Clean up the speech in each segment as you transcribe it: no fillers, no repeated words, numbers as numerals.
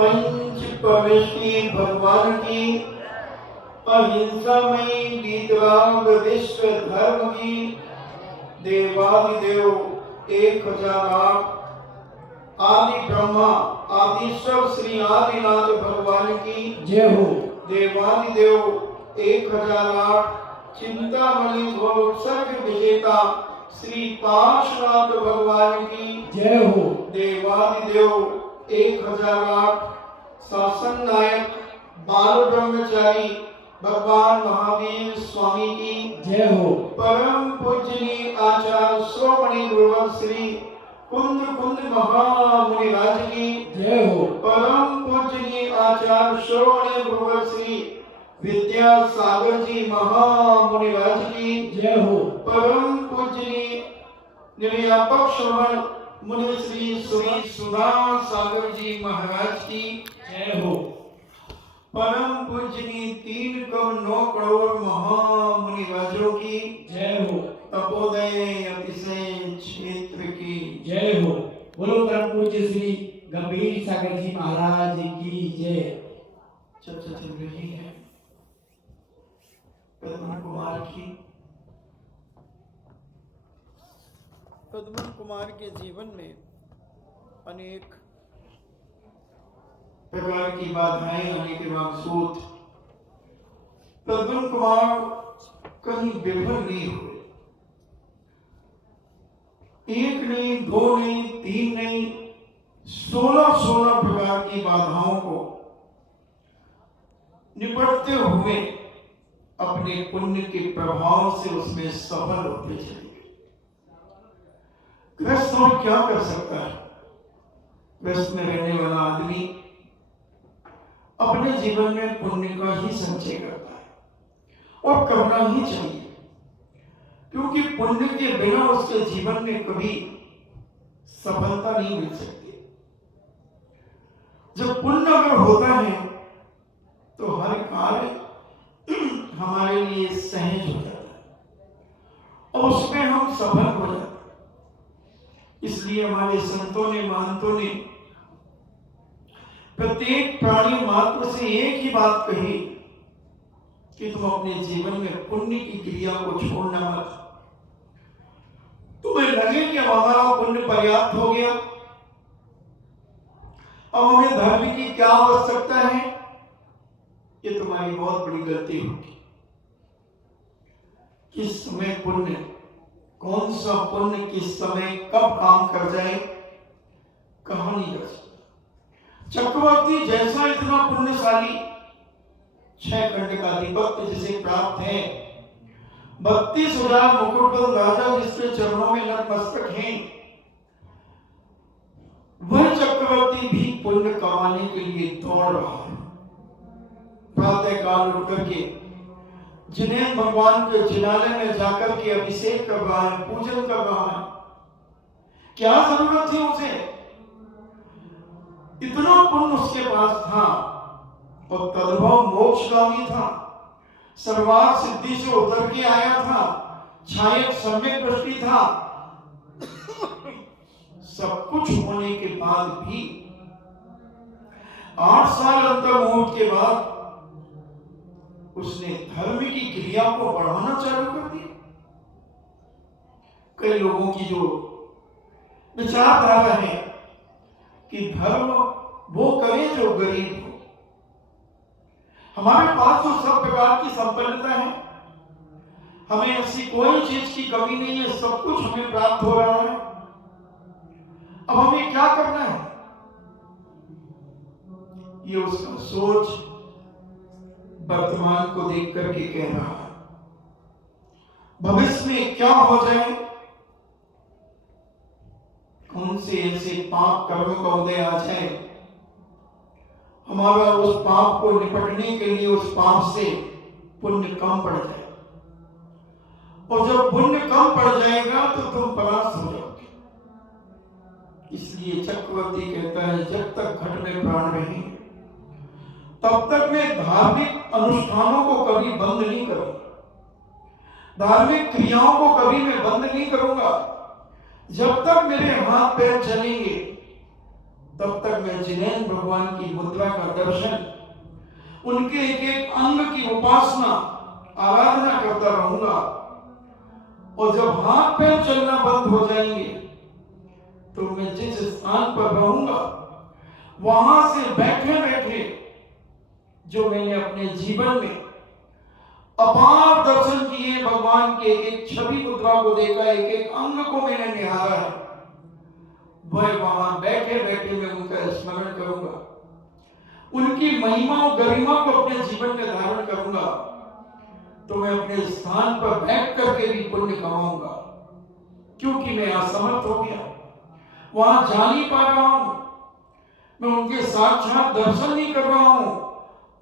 पंच परमेश्वरी भगवान की अहिंसामयी वीतराग विश्व धर्म की देवादिदेव 1008 आदि ब्रह्मा आदिश्वर श्री आदिनाथ भगवान की जय हो। देवादिदेव 1008 चिंतामणि घोरोत्सर्ग विजेता श्री पार्श्वनाथ भगवान की जय हो। देवादिदेव 1008 शासन नायक बाल ब्रह्मचारी भगवान महावीर स्वामी की जय हो। परम पूजनीय आचार्य श्रोमणी गुरुवर श्री कुंद कुंद महामुनिराज की जय हो। परम पूजनीय आचार्य श्रोमणी गुरुवर श्री विद्यासागर जी महामुनिराज की जय हो। परम पूजनीय निर्यापक श्रवण मुनि श्री सुधा सागर जी महाराज की जय हो। परम पूजनीय 3.9 करोड़ महामुनिराजों की जय हो। तपोदय अतिशय क्षेत्र की जय हो। बोलो परम पूज्य श्री गंभीर सागर जी महाराज की जय। चर्चा चल रही है पद्मन कुमार की। पद्मन कुमार के जीवन में अनेक प्रकार की बाधाएं आने के बावजूद पद्मन कुमार कहीं विफल नहीं हुए। एक नहीं, दो नहीं, तीन नहीं, 16 प्रकार की बाधाओं को निपटते हुए अपने पुण्य के प्रभाव से उसमें सफल होते चले गए। गृहस्थ और क्या कर सकता है? गृहस्थ में रहने वाला आदमी अपने जीवन में पुण्य का ही संचय करता है और करना ही चाहिए, क्योंकि पुण्य के बिना उसके जीवन में कभी सफलता नहीं मिल सकती। जब पुण्य अगर होता है तो हर कार्य हमारे लिए सहज हो जाता है और उसमें हम सफल हो जाते हैं। इसलिए हमारे संतों ने, महंतों ने प्रत्येक प्राणी मात्र से एक ही बात कही कि तुम अपने जीवन में पुण्य की क्रिया को छोड़ना मत। तुम्हें लगे कि अब हमारा पुण्य पर्याप्त हो गया, अब हमें धर्म की क्या आवश्यकता है, ये तुम्हारी बहुत बड़ी गलती होगी। किस समय पुण्य, कौन सा पुण्य किस समय कब काम कर जाए कहा नहीं जा सकता। चक्रवर्ती जैसा इतना पुण्यशाली 6 खंड का अधिपत्य जिसे प्राप्त है, 32,000 मुकुटबल राजा जिसके चरणों में नतमस्तक हैं, वह चक्रवर्ती भी पुण्य कमाने के लिए दौड़ रहा है। प्रातः काल उठ करके जिन्हें भगवान के जिनालय में जाकर के अभिषेक कर रहा है, पूजन कर रहा है। क्या जरूरत थी उसे? इतना पुण्य उसके पास था और तद्भव मोक्षगामी था, सर्वार्थ सिद्धि से उतर के आया था, छायक सम्यक दृष्टि था। सब कुछ होने के बाद भी 8 साल अंतर मुहूर्त के बाद उसने धर्म की क्रिया को बढ़ाना चालू कर दिया। कई लोगों की जो विचारधारा है कि धर्म वो करे जो गरीब हो। हमारे पास तो सब प्रकार की संपन्नता है, हमें ऐसी कोई चीज की कमी नहीं है, सब कुछ हमें प्राप्त हो रहा है, अब हमें क्या करना है? ये उसका सोच वर्तमान को देख करके कह रहा है। भविष्य में क्या हो जाए, कौन से ऐसे पाप कर्म का उदय आ जाए, हमारा उस पाप को निपटने के लिए उस पाप से पुण्य कम पड़ जाए, और जब पुण्य कम पड़ जाएगा तो तुम परास्त हो जाओगे। इसलिए चक्रवर्ती कहता है, जब तक घट में प्राण रहे तब तक मैं धार्मिक अनुष्ठानों को कभी बंद नहीं करूंगा, धार्मिक क्रियाओं को कभी मैं बंद नहीं करूंगा। जब तक मेरे हाथ पैर चलेंगे तब तक मैं जिनेंद्र भगवान की मुद्रा का दर्शन, उनके एक एक अंग की उपासना, आराधना करता रहूंगा। और जब हाथ पैर चलना बंद हो जाएंगे तो मैं जिस स्थान पर रहूंगा वहां से बैठे बैठे जो मैंने अपने जीवन में अपार दर्शन किए, भगवान के एक एक छवि मुद्रा को देखा, एक एक अंग को मैंने निहारा है, वह वहां बैठे बैठे मैं उनका स्मरण करूंगा, उनकी महिमा और गरिमा को अपने जीवन में धारण करूंगा। तो मैं अपने स्थान पर बैठ करके भी पुण्य कमाऊंगा, क्योंकि मैं असमर्थ हो गया, वहां जा नहीं पा रहा हूं, मैं उनके साक्षात दर्शन नहीं कर रहा हूं,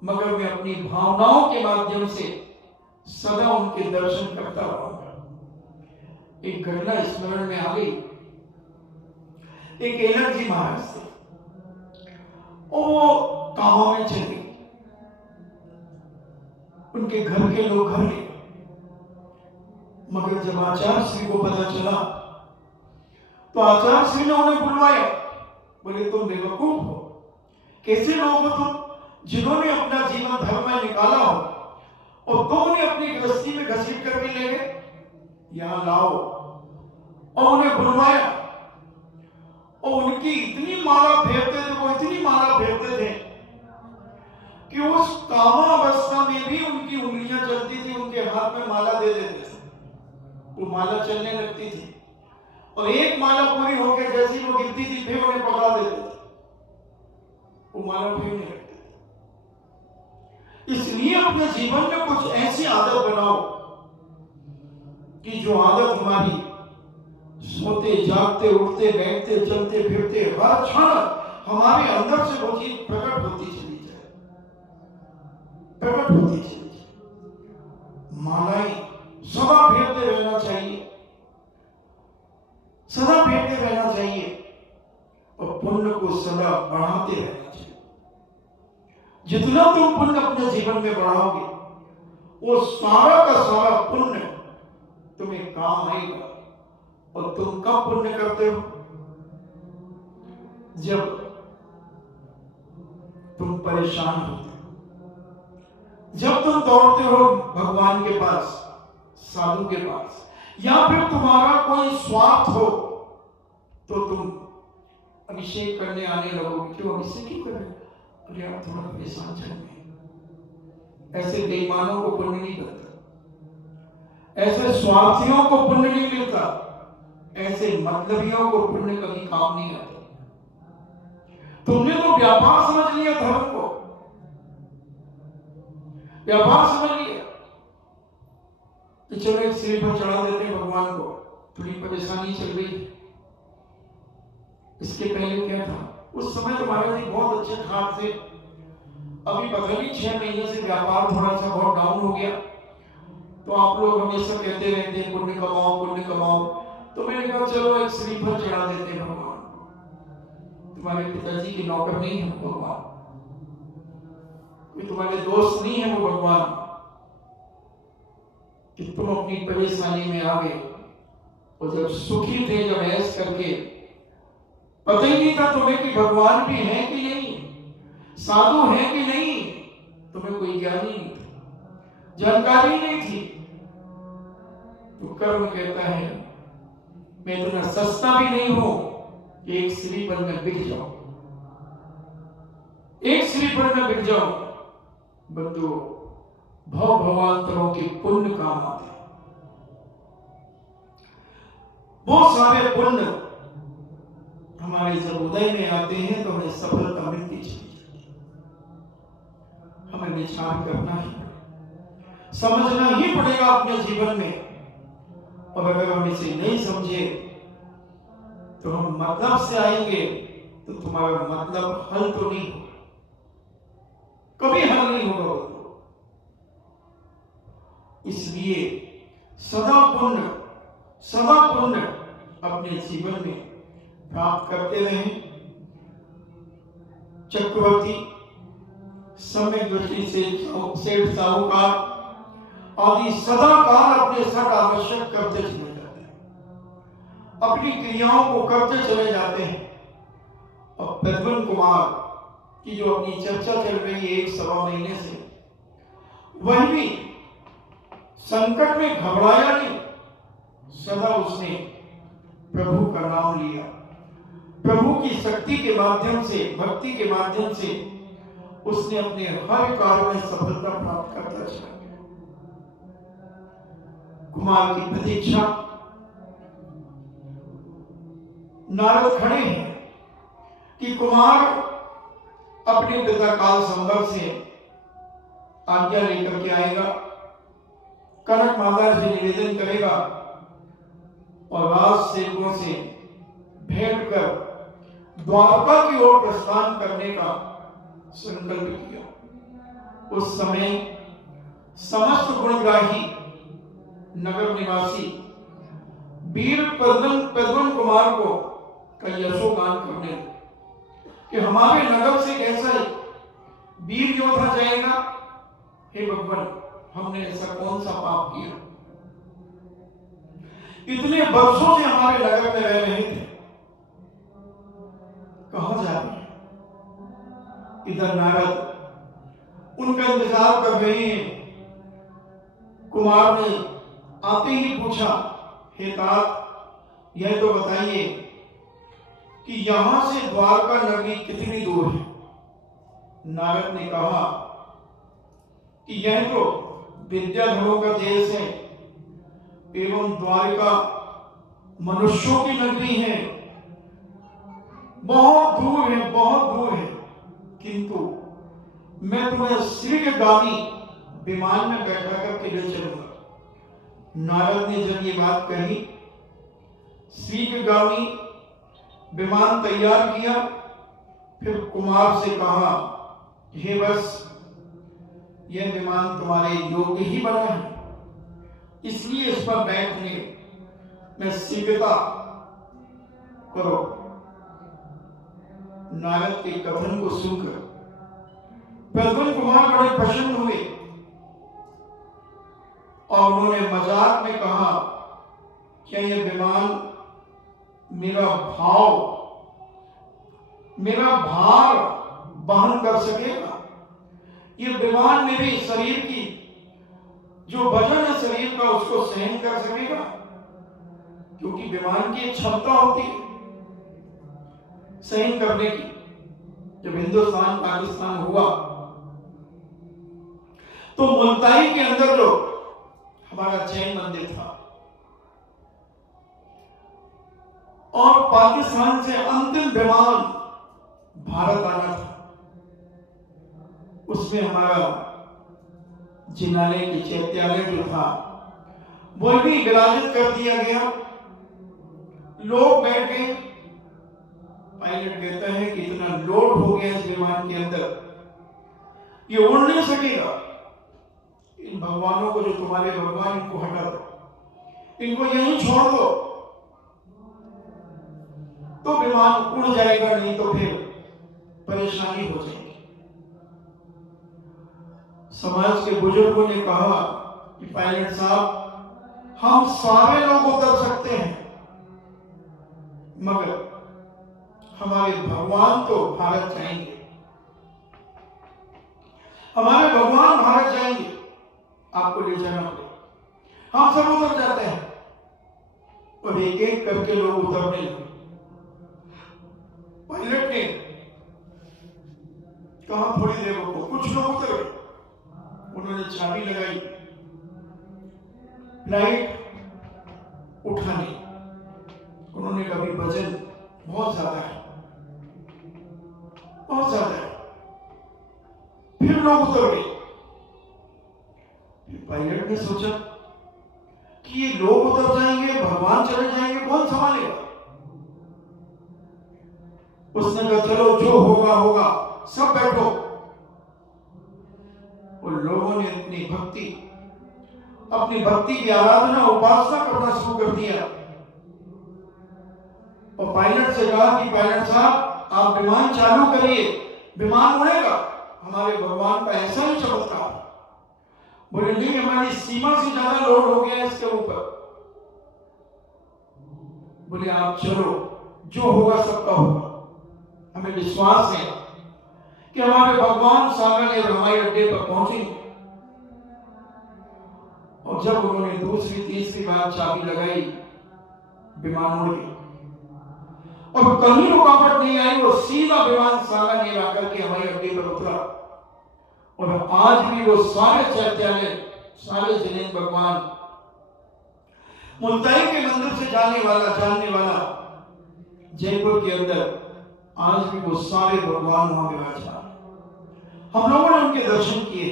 मगर मैं अपनी भावनाओं के माध्यम से सदा उनके दर्शन करता रहूंगा। एक घटना स्मरण में आ गई। एक एलर्जी महाराज थे, वो कामों में चले, उनके घर के लोग घर ले, मगर जब आचार्य श्री को पता चला तो आचार्य श्री ने उन्हें बुलवाया। बोले तुम बेवकूफ हो, कैसे लोग हो तुम जिन्होंने अपना जीवन धर्म में निकाला हो और तुम उन्हें अपनी गृहस्थी में घसीट करके ले गए, यहां लाओ। और उन्हें बुलवाया और उनकी इतनी माला फेरते थे, वो इतनी माला फेरते थे कि उस कामावस्था में भी उनकी उंगलियां चलती थी, उनके हाथ में माला दे देते थे, वो माला चलने लगती थी, और एक माला पूरी होकर जैसी वो गिरती थी फिर उन्हें पकड़ा देते थे, वो माला फिर नहीं लगती थी। इसलिए अपने जीवन में कुछ ऐसी आदत बनाओ कि जो आदत हमारी सोते जागते उठते बैठते चलते फिरते हर क्षण हमारे अंदर से वो चीज प्रकट होती चली जाए, प्रकट होती चली जाए। मालाएं सदा फेरते रहना चाहिए, सदा फेरते रहना चाहिए, और पुण्य को सदा बढ़ाते रहना चाहिए। जितना तुम पुण्य अपने जीवन में बढ़ाओगे वो सारा का सारा पुण्य तुम्हें काम आएगा। और तुम कब पुण्य करते हो? जब तुम परेशान होते हो, जब तुम दौड़ते हो भगवान के पास, साधु के पास, या फिर तुम्हारा कोई स्वार्थ हो तो तुम अभिषेक करने आने लगोगे। क्यों अभिषेक क्यों करें? अरे आप थोड़ा परेशान चल रहे। ऐसे बेईमानों को पुण्य नहीं मिलता, ऐसे स्वार्थियों को पुण्य नहीं मिलता, ऐसे मतलबियों को पुण्य कभी काम नहीं आता। तुमने तो व्यापार समझ लिया, धर्म को व्यापार समझ लिया कि चलो एक श्रीफल चढ़ा देते हैं भगवान को, थोड़ी परेशानी चल रही। इसके पहले क्या था? उस समय तो महाराज जी बहुत अच्छे ठाट थे। अभी पता नहीं 6 महीने से व्यापार थोड़ा सा बहुत डाउन हो गया, तो आप लोग हमेशा कहते रहते हैं पुण्य कमाओ पुण्य कमाओ। तो मैंने कहा चलो एक श्रीफल चढ़ा देते हैं भगवान को। तुम्हारे पिताजी की नौकर नहीं है भगवान, कोई तुम्हारे दोस्त नहीं है वो भगवान, कि तुम अपनी परेशानी में आ गए। और जब सुखी थे, जब ऐश करके, पता ही नहीं था तुम्हें कि भगवान भी है कि नहीं, साधु है कि नहीं, तुम्हें कोई ज्ञान ही नहीं था, जानकारी नहीं थी। तो कर्म कहता है मैं इतना सस्ता भी नहीं हूं कि एक श्रीफल में बिक जाऊं, एक श्रीफल में बिक जाऊं। बंधु, भव भवांतरों के पुण्य काम आते हैं। बहुत सारे पुण्य हमारे जब उदय में आते हैं तो हमें सफलता मिलती चली, हमें विचार करना ही पड़ेगा, समझना ही पड़ेगा अपने जीवन में। और अगर हम इसे नहीं समझे तो हम मतलब से आएंगे तो तुम्हारा मतलब हल तो नहीं होगा, कभी हल नहीं होगा। इसलिए सदा पुण्य अपने जीवन में प्राप्त करते रहें। चक्रवर्ती, सम्यक दृष्टि से सेठ, साहूकार आदि सदा काल अपने सट आवश्यक करते चले जाते हैं, अपनी क्रियाओं को करते चले जाते हैं, और प्रद्युम्न कुमार की जो अपनी चर्चा चल रही है 1-1.25 महीने से, वह भी संकट में घबराया नहीं, सदा उसने प्रभु का नाम लिया। प्रभु की शक्ति के माध्यम से, भक्ति के माध्यम से उसने अपने हर कार्य में सफलता प्राप्त करता चला। कुमार की प्रतीक्षा, नारद खड़े हैं कि कुमार अपने पिता काल संभव से आज्ञा लेकर के आएगा, कनक माता से निवेदन करेगा और राज सेवकों से भेंट कर द्वारका की ओर प्रस्थान करने का संकल्प किया। उस समय समस्त गुणग्राही नगर निवासी वीर प्रद्युम्न कुमार को का यशोगान करने कि हमारे नगर से कैसा है वीर योद्धा जाएगा। हे भगवान, हमने ऐसा कौन सा पाप किया, इतने वर्षों से हमारे नगर में रह रहे थे, कहां जा रहे हैं? इधर नारद उनका इंतजार कर रहे हैं। कुमार ने आते ही पूछा, हे तात, यह तो बताइए कि यहां से द्वारका नगरी कितनी दूर है? नारद ने कहा कि यह तो विद्याधरों का देश है एवं द्वारका मनुष्यों की नगरी है, बहुत दूर है, बहुत दूर है, किंतु मैं तुम्हें शीघ्रगामी विमान में बैठा करके ले चलूंगा। नारद ने जब ये बात कही, शीघ्रगामी विमान तैयार किया, फिर कुमार से कहा, हे बस, यह विमान तुम्हारे योग्य ही बना है, इसलिए इस पर बैठने में शीघ्रता करो। नारद के कथन को सुनकर प्रद्युम्न कुमार बड़े प्रसन्न हुए और उन्होंने मजाक में कहा, क्या यह विमान मेरा भार वहन कर सकेगा? यह विमान मेरे शरीर की जो वजन है शरीर का उसको सहन कर सकेगा? क्योंकि विमान की एक क्षमता होती है सहन करने की। जब हिंदुस्तान पाकिस्तान हुआ तो मुल्ताई के अंदर जो हमारा जैन मंदिर था और पाकिस्तान से अंतिम विमान भारत आना था, उसमें हमारा जिनालय की चैत्यालय जो था वो भी विराजित कर दिया गया। लोग बैठ गए, पायलट कहता है कि इतना लोड हो गया इस विमान के अंदर, ये उड़ नहीं सकेगा, इन भगवानों को, जो तुम्हारे भगवान, इनको हटा दो, इनको यहीं छोड़ दो तो विमान उड़ जाएगा, नहीं तो फिर परेशानी हो जाएगी। समाज के बुजुर्गों ने कहा कि पायलट साहब, हम सारे लोग उतर सकते हैं मगर हमारे भगवान तो भारत जाएंगे, हमारे भगवान भारत जाएंगे, आपको ले जाना पड़ेगा। हम सब उतर जाते हैं और एक एक करके लोग उतरने लगे। पायलट ने कहा थोड़ी देर रुको, कुछ लोग उतर गए, उन्होंने चाबी लगाई, फ्लाइट उठाने, उन्होंने कभी वजन बहुत ज्यादा है, बहुत ज्यादा है, फिर लोग उतर गए। पायलट ने सोचा कि ये लोग उतर जाएंगे, भगवान चले जाएंगे, कौन संभालेगा? उसने कहा चलो जो होगा होगा, सब बैठो। और लोगों ने अपनी भक्ति की आराधना, उपासना करना शुरू कर दिया और पायलट से कहा कि पायलट साहब, आप विमान चालू करिए, विमान उड़ेगा। हमारे भगवान का ऐसा ही चमत्कार। बोले नहीं, हमारी सीमा से ज्यादा लोड हो गया इसके ऊपर। बोले आप चलो, जो होगा सबका होगा। हमें विश्वास है कि हमारे भगवान सागर ने हवाई अड्डे पर पहुंचेंगे। और जब उन्होंने दूसरी तीसरी बार चाबी लगाई, विमान उड़ गया और कहीं रुकावट नहीं आई। वो सीधा विमान सागर ने आकर के हवाई अड्डे पर उतरा। और आज भी वो सारे चैत्यालय, सारे जिनेंद्र भगवान मुल्ताई के मंदिर से जानने वाला जयपुर के अंदर आज भी वो सारे भगवान वहां विराजमान। हम लोगों ने उनके दर्शन किए।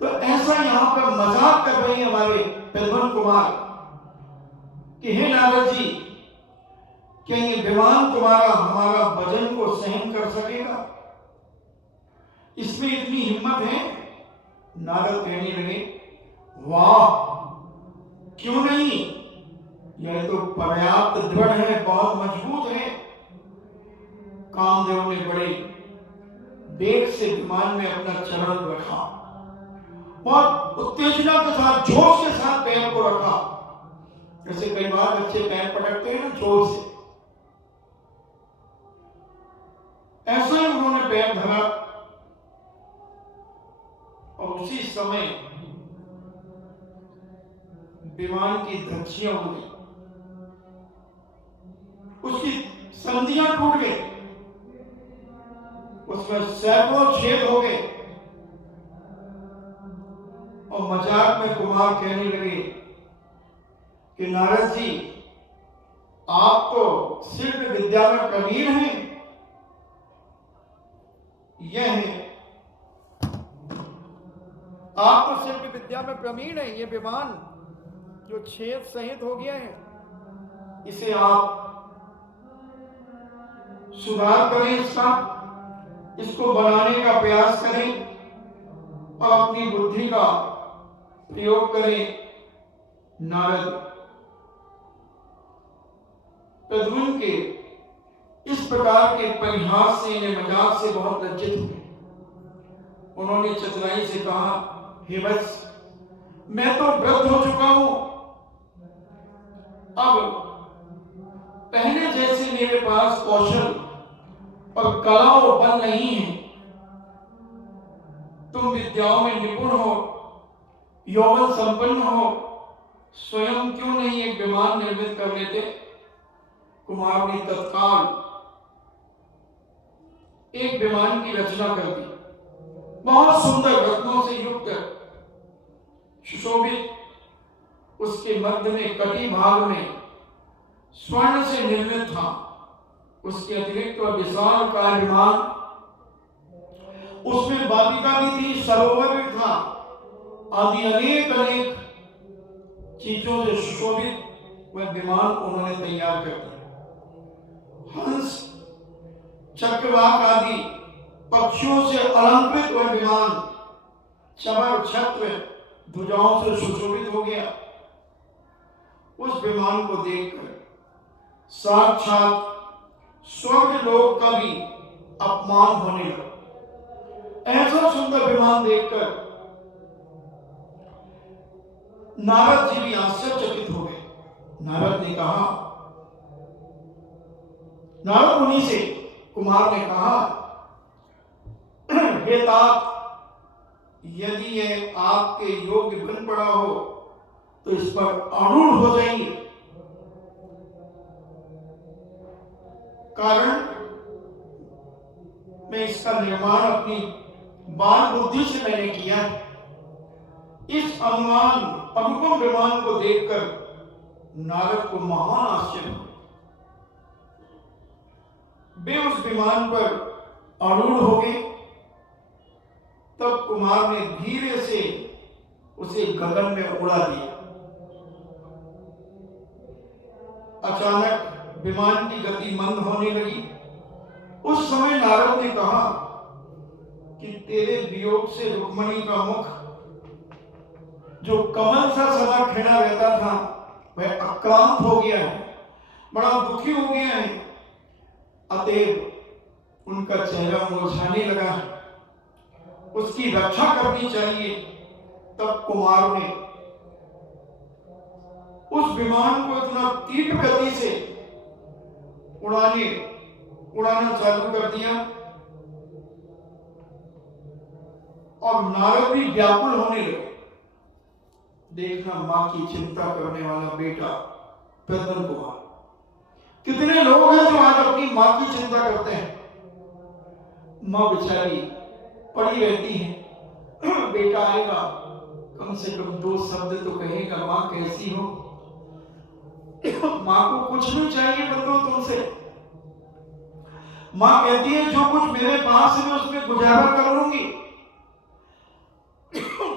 तो ऐसा यहाँ पर मजाक कर रहे हैं हमारे प्रद्युम्न कुमार कि हे नारद जी, क्या ये विमान तुम्हारा हमारा वजन को सहन कर सकेगा? इसमें इतनी हिम्मत है? नारद कहने लगे, वाह, क्यों नहीं, यह तो पर्याप्त दृढ़ है, बहुत मजबूत है। कामदेव ने बड़े वेग से विमान में अपना चरण रखा और उत्तेजना के साथ, जोश के साथ पैर को रखा। जैसे कई बार बच्चे पैर पटकते हैं ना जोर से, ऐसा ही उन्होंने पैर धरा। और उसी समय विमान की धज्जियां उड़ गई, उसकी संधियां टूट गई, उसमें सैकड़ों छेद हो गए। और मजाक में कुमार कहने लगे कि नारद जी, आप तो शिल्प विद्या में प्रवीण हैं। यह है, आप तो शिल्प विद्या में प्रवीण हैं। ये विमान जो छेद सहित हो गया है, इसे आप सुधार करें, इसको बनाने का प्रयास करें और अपनी बुद्धि का प्रयोग करें। नारद प्रद्युम्न के इस प्रकार के परिहास से, इन्हें मजाक से बहुत लज्जित हुए। उन्होंने चतुराई से कहा, हे वत्स, मैं तो वृद्ध हो चुका हूं, अब पहले जैसे मेरे पास कौशल और कला और बल नहीं है। तुम विद्याओं में निपुण हो, यौवन संपन्न हो, स्वयं क्यों नहीं एक विमान निर्मित कर लेते? कुमार ने तत्काल एक विमान की रचना कर दी, बहुत सुंदर रत्नों से युक्त, सुशोभित। उसके मध्य में कटी भाग में स्वर्ण से निर्मित था। उसके अतिरिक्त और विशाल काय विमान, उसमें वाटिका भी थी, सरोवर भी था, आदि अनेक चीजों से सुशोभित वह विमान उन्होंने तैयार कर दिया। हंस, चक्रवाक आदि पक्षियों से अलंकृत वह विमान चमर छत्र ध्वजाओं से सुशोभित हो गया। उस विमान को देखकर साक्षात स्वर्ग लोक का भी अपमान होने लगा। ऐसा सुंदर विमान देखकर नारद जी भी आश्चर्यचकित हो गए। नारद ने कहा, नारद मुनि से कुमार ने कहा, हे तात, यदि यह आपके योग्य बन पड़ा हो तो इस पर आरूढ़ हो जाएंगे। कारण मैं इसका निर्माण अपनी बाल बुद्धि से मैंने किया है। इस अनुपम विमान को देखकर नारद को महान आश्चर्य हुआ। वे उस विमान पर आरूढ़ हो गए। तब कुमार ने धीरे से उसे गगन में उड़ा दिया। अचानक विमान की गति मंद होने लगी। उस समय नारद ने कहा कि तेरे वियोग से रुक्मणी का मुख, जो कमल सा सदा खिला रहता था, वह आक्रांत हो गया है, बड़ा दुखी हो गया है। अतएव उनका चेहरा मुरझाने लगा है, उसकी रक्षा करनी चाहिए। तब कुमार ने उस विमान को इतना तीव्र गति से उड़ाने उड़ाना चालू कर दिया और नारद भी व्याकुल होने लगे। देखना मां की चिंता करने वाला बेटा प्रद्युम्न कुमार। कितने लोग हैं जो आज अपनी मां की चिंता करते हैं। मां बेचारी पड़ी रहती है, बेटा आएगा कम से कम 2 शब्द तो कहेगा, मां कैसी हो। मां को कुछ नहीं चाहिए बंदो तुमसे। मां कहती है जो कुछ मेरे पास है मैं उसमें गुजारा कर लूंगी।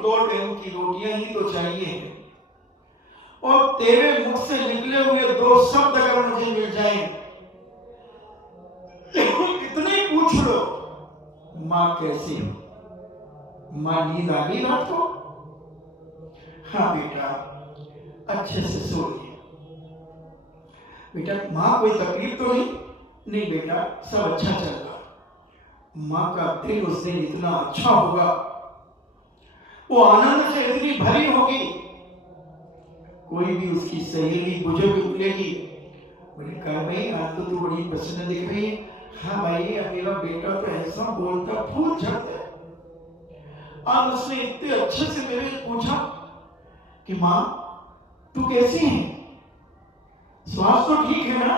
2 टाइम की रोटियां ही तो चाहिए, और तेरे मुख से निकले हुए 2 शब्द अगर मुझे मिल जाएं, इतने पूछ लो, मां कैसी हो, मां नींद आ गई रात को? हाँ बेटा अच्छे से सो लिया। बेटा मां कोई तकलीफ तो नहीं? नहीं बेटा सब अच्छा चल रहा। मां का दिल उस दिन इतना अच्छा होगा, वो आनंद से इतनी भरी होगी, कोई भी उसकी सहेली बुजुर्ग मिलेगी, मैंने कहा भाई आज तो तू बड़ी प्रसन्न दिख रही है। हाँ भाई अब मेरा बेटा तो ऐसा बोलता फूल झड़ता है। आज उसने इतने अच्छे से मेरे पूछा कि मां तू कैसी है, स्वास्थ्य तो ठीक है ना,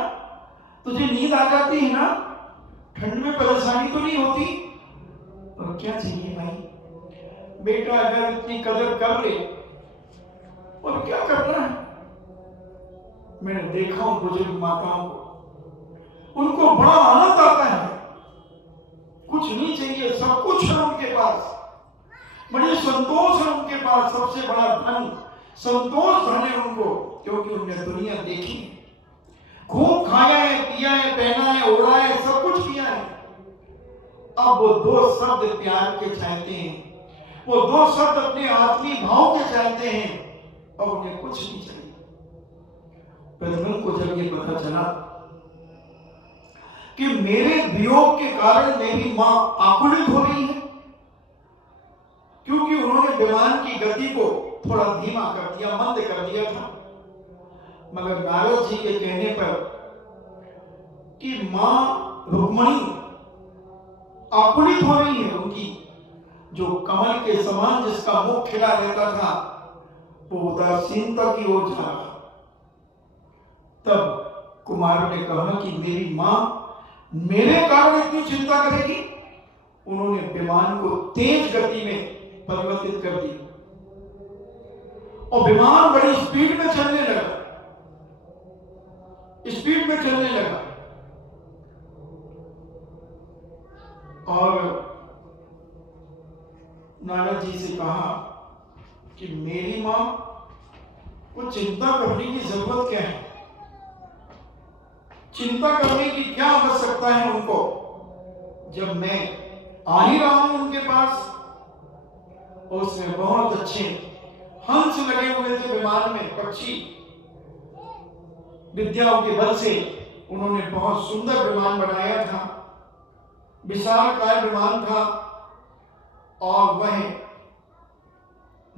तुझे नींद आ जाती है ना, ठंड में परेशानी तो नहीं होती? और क्या चाहिए भाई? बेटा अगर इतनी कदर कर ले और क्या करना है। मैंने देखा हूं बुजुर्ग माताओं को, उनको बड़ा आनंद आता है, कुछ नहीं चाहिए सब कुछ है उनके पास, बड़े संतोष है उनके पास। सबसे बड़ा धन संतोष धन है उनको, क्योंकि उन्होंने दुनिया देखी, खूब खाया है, पिया है, पहना है, ओढ़ा है, सब कुछ किया है। अब वो 2 शब्द प्यार के चाहते हैं, वो 2 शब्द अपने आत्मीय भाव के चाहते हैं, और उन्हें कुछ नहीं चाहिए। प्रद्युम्न को जब ये पता चला कि मेरे वियोग के कारण मेरी मां आकुलित हो रही है, क्योंकि उन्होंने विमान की गति को थोड़ा धीमा कर दिया, मंद कर दिया था, मगर नारद जी के कहने पर कि मां रुक्मणी आकुलित हो रही है, उनकी जो कमल के समान जिसका मुख खिला रहता था वो उदासीनता की ओर जा रहा। तब कुमार ने कहा कि मेरी मां मेरे कारण इतनी चिंता करेगी। उन्होंने विमान को तेज गति में परिवर्तित कर दी और विमान बड़ी स्पीड में चलने लगा, स्पीड में चलने लगा। और नारद जी से कहा कि मेरी मां को चिंता करने की जरूरत क्या है, चिंता करने की क्या आवश्यकता है उनको, जब मैं आ ही रहा हूं उनके पास। और उसमें बहुत अच्छे हंस लगे हुए थे विमान में, पक्षी विद्याओं के बल से उन्होंने बहुत सुंदर विमान बनाया था, विशालकाय विमान था। और वह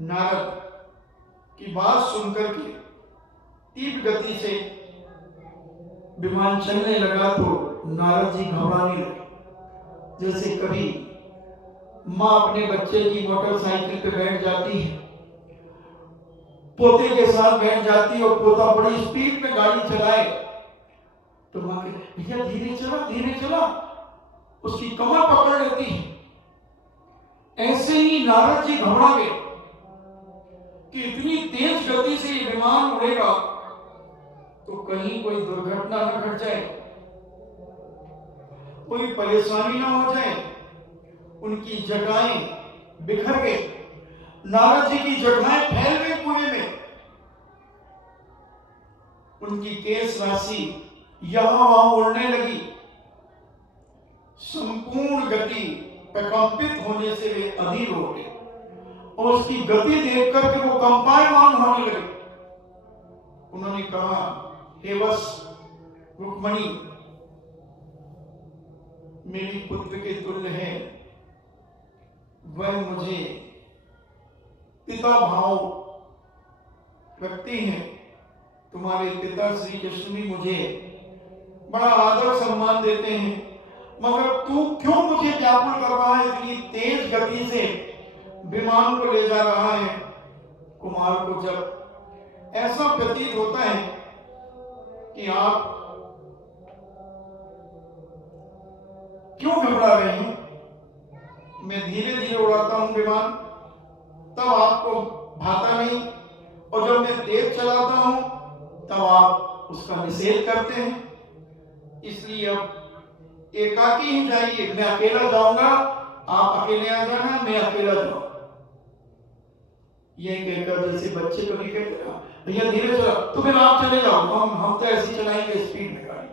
नारद की बात सुनकर के तीव्र गति से विमान चलने लगा तो नारद जी घबराने लगे। जैसे कभी मां अपने बच्चे की मोटरसाइकिल पे बैठ जाती है, पोते के साथ बैठ जाती है, और पोता बड़ी स्पीड में गाड़ी चलाए तो मां कहती भैया धीरे चला धीरे चला, उसकी कमर पकड़ लेती है। ऐसे ही नारद जी घबरा गए कि इतनी तेज गति से ये विमान उड़ेगा तो कहीं कोई दुर्घटना न घट जाए, कोई परेशानी ना हो जाए। उनकी जटाएं बिखर गई, नारद जी की जटाएं फैल गई पूरे में, उनकी केश राशि यहां वहां उड़ने लगी। संपूर्ण गति प्रकंपित होने से वे अधीर हो गए और उसकी गति देख करके वो कंपायमान होने लगे। उन्होंने कहा हे वश रुक्मणी मेरी पुत्र के तुल्य है, वह मुझे पिता भाव रखती हैं। तुम्हारे पिता श्री कृष्ण भी मुझे बड़ा आदर सम्मान देते हैं, मगर तू क्यों मुझे व्याकुल कर रहा है, इतनी तेज गति से विमान को ले जा रहा है। कुमार को जब ऐसा प्रतीत होता है कि आप क्यों घबरा रहे हैं, मैं धीरे धीरे उड़ाता हूं विमान, तब आपको भाता नहीं, और जब मैं तेज चलाता हूं तब आप उसका निषेध करते हैं। इसलिए अब एकाकी ही जाइए, मैं अकेला जाऊंगा, आप अकेले आ जाना, मैं अकेला जाऊंगा। ये कहकर जैसे बच्चे को नहीं कहते ना, भैया धीरे चला, तो फिर आप चले जाओ, हम तो ऐसे चलाएंगे स्पीड में गाड़ी,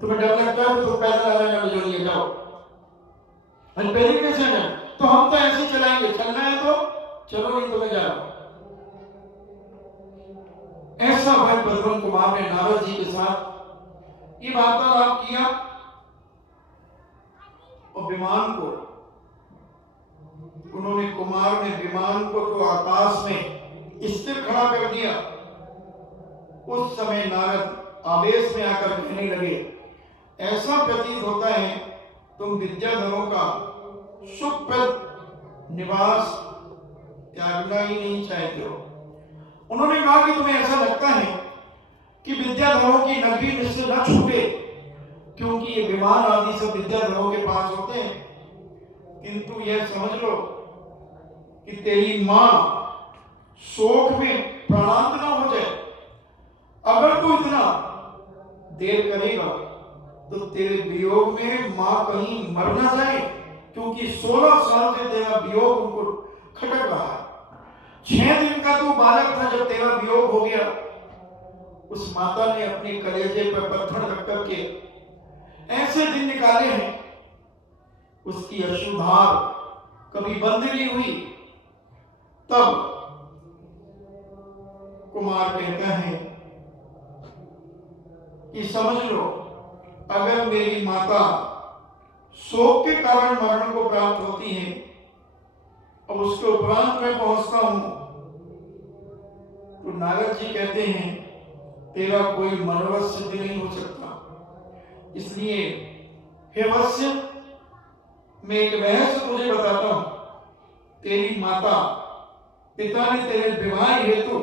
तुम्हें डर लगता है तो पैदल आ जाना, जो लिए जाओ, पैदल कैसे जाए, तो हम तो ऐसे चलाएंगे, चलना है तो चलो, नहीं तो मैं जा रहा हूं। ऐसा भाई बलवंत कुमार ने नारद जी के साथ ये वार्तालाप किया, और विमान को उन्होंने, कुमार ने विमान को तो आकाश में स्थिर खड़ा कर दिया। उस समय नारद आवेश में आकर कहने लगे, ऐसा प्रतीत होता है तुम विद्याधरों का सुखप्रद निवास त्यागना ही नहीं चाहते हो। उन्होंने कहा कि तुम्हें ऐसा लगता है कि विद्याधरों की नगरी मुझसे न छूटे, क्योंकि ये विमान आदि सब विद्याधरों के पास होते हैं, किंतु यह समझ लो कि तेरी मां शोक में प्राणांत न हो जाए। अगर तू इतना देर करेगा तो तेरे वियोग में मां कहीं मर न जाए, क्योंकि 16 साल से तेरा वियोग उनको खटक रहा है। 6 दिन का तू बालक था जब तेरा वियोग हो गया। उस माता ने अपने कलेजे पर पत्थर रख करके ऐसे दिन निकाले हैं, उसकी अश्रुधार कभी बंद नहीं हुई। तब कुमार कहता है कि समझ लो, अगर मेरी माता शोक के कारण मरण को प्राप्त होती है और उसके उपरांत मैं पहुंचता हूं, तो नारद जी कहते हैं तेरा कोई मनोरथ सिद्ध नहीं हो सकता। इसलिए हे वत्स्य, मैं एक रहस्य तुझे बताता हूं। तेरी माता पिता ने तेरे विवाह हेतु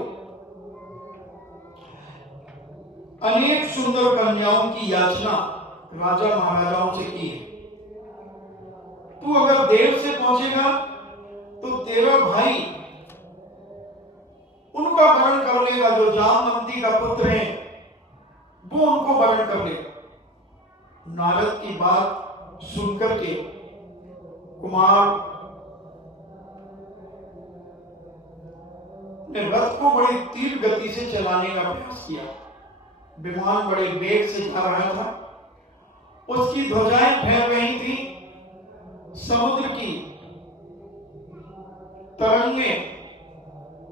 अनेक सुंदर कन्याओं की याचना राजा महाराजाओं से की है। तू अगर देर से पहुंचेगा तो तेरा भाई उनका वरण कर लेगा, जो जामवंती का पुत्र है वो उनको वरण कर लेगा। नारद की बात सुनकर के कुमार ने रथ को बड़ी तीव्र गति से चलाने का प्रयास किया। विमान बड़े वेग से जा रहा था, उसकी ध्वजाएं फैल रही थी, समुद्र की तरंगें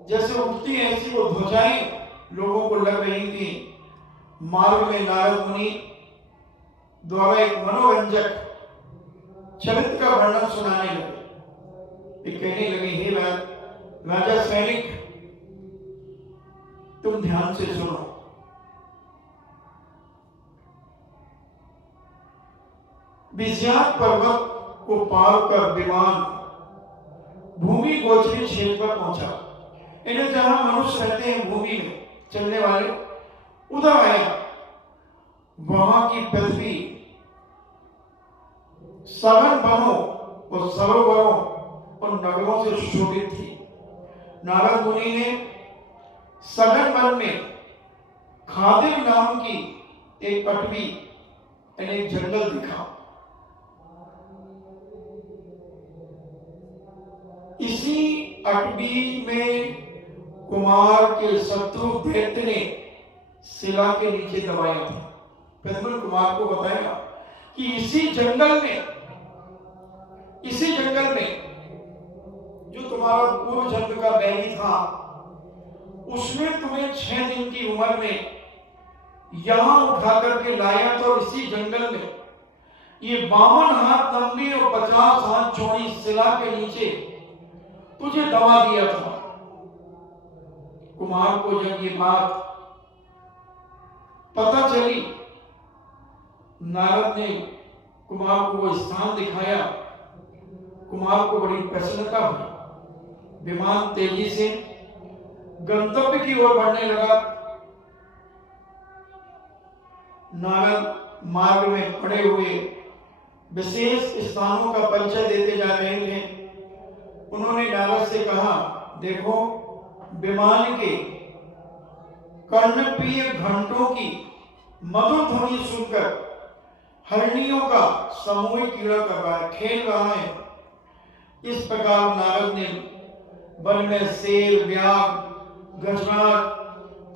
जैसे उठती हैं ऐसी वो ध्वजाएं लोगों को लग रही थी। मार्ग में नारद मुनि द्वारा एक मनोरंजक चरित्र का वर्णन सुनाने लगे। ये कहने लगे, हे राजा सैनिक, तुम ध्यान से सुनो। विषाद पर्वत को पार कर विमान भूमि गोचरी क्षेत्र पर पहुंचा। इन्हें जहां मनुष्य रहते हैं भूमि में चलने वाले, उधर आया। वहां की पृथ्वी सघन वनों और सरोवरों और नगरों से सुशोभित थी। नारद मुनि ने सघन वन में खादिर नाम की एक पटवी एक जंगल दिखा। इसी अटवी में कुमार के शत्रु दैत्य ने शिला के नीचे दबाया था। प्रद्युम्न कुमार को बताया कि इसी जंगल में जो तुम्हारा पूर्व जन्म का बैरी था, उसने तुम्हें 6 दिन की उम्र में यहां उठा करके लाया था, और इसी जंगल में ये 52 हाथ लंबी और 50 हाथ चौड़ी शिला के नीचे तुझे दबा दिया था। कुमार को जब ये बात पता चली, नारद ने कुमार को वो स्थान दिखाया। कुमार को बड़ी प्रसन्नता हुई। विमान तेजी से गंतव्य की ओर बढ़ने लगा। नारद मार्ग में पड़े हुए विशेष स्थानों का परिचय देते जा रहे थे। उन्होंने नारद से कहा, देखो, विमान के कर्णप्रिय घंटों की मधुर ध्वनि सुनकर हरणियों का सामूहिक कीड़ा कर रहा है, खेल रहा है। इस प्रकार नारद ने वन में शेर, व्याघ्र, गजराज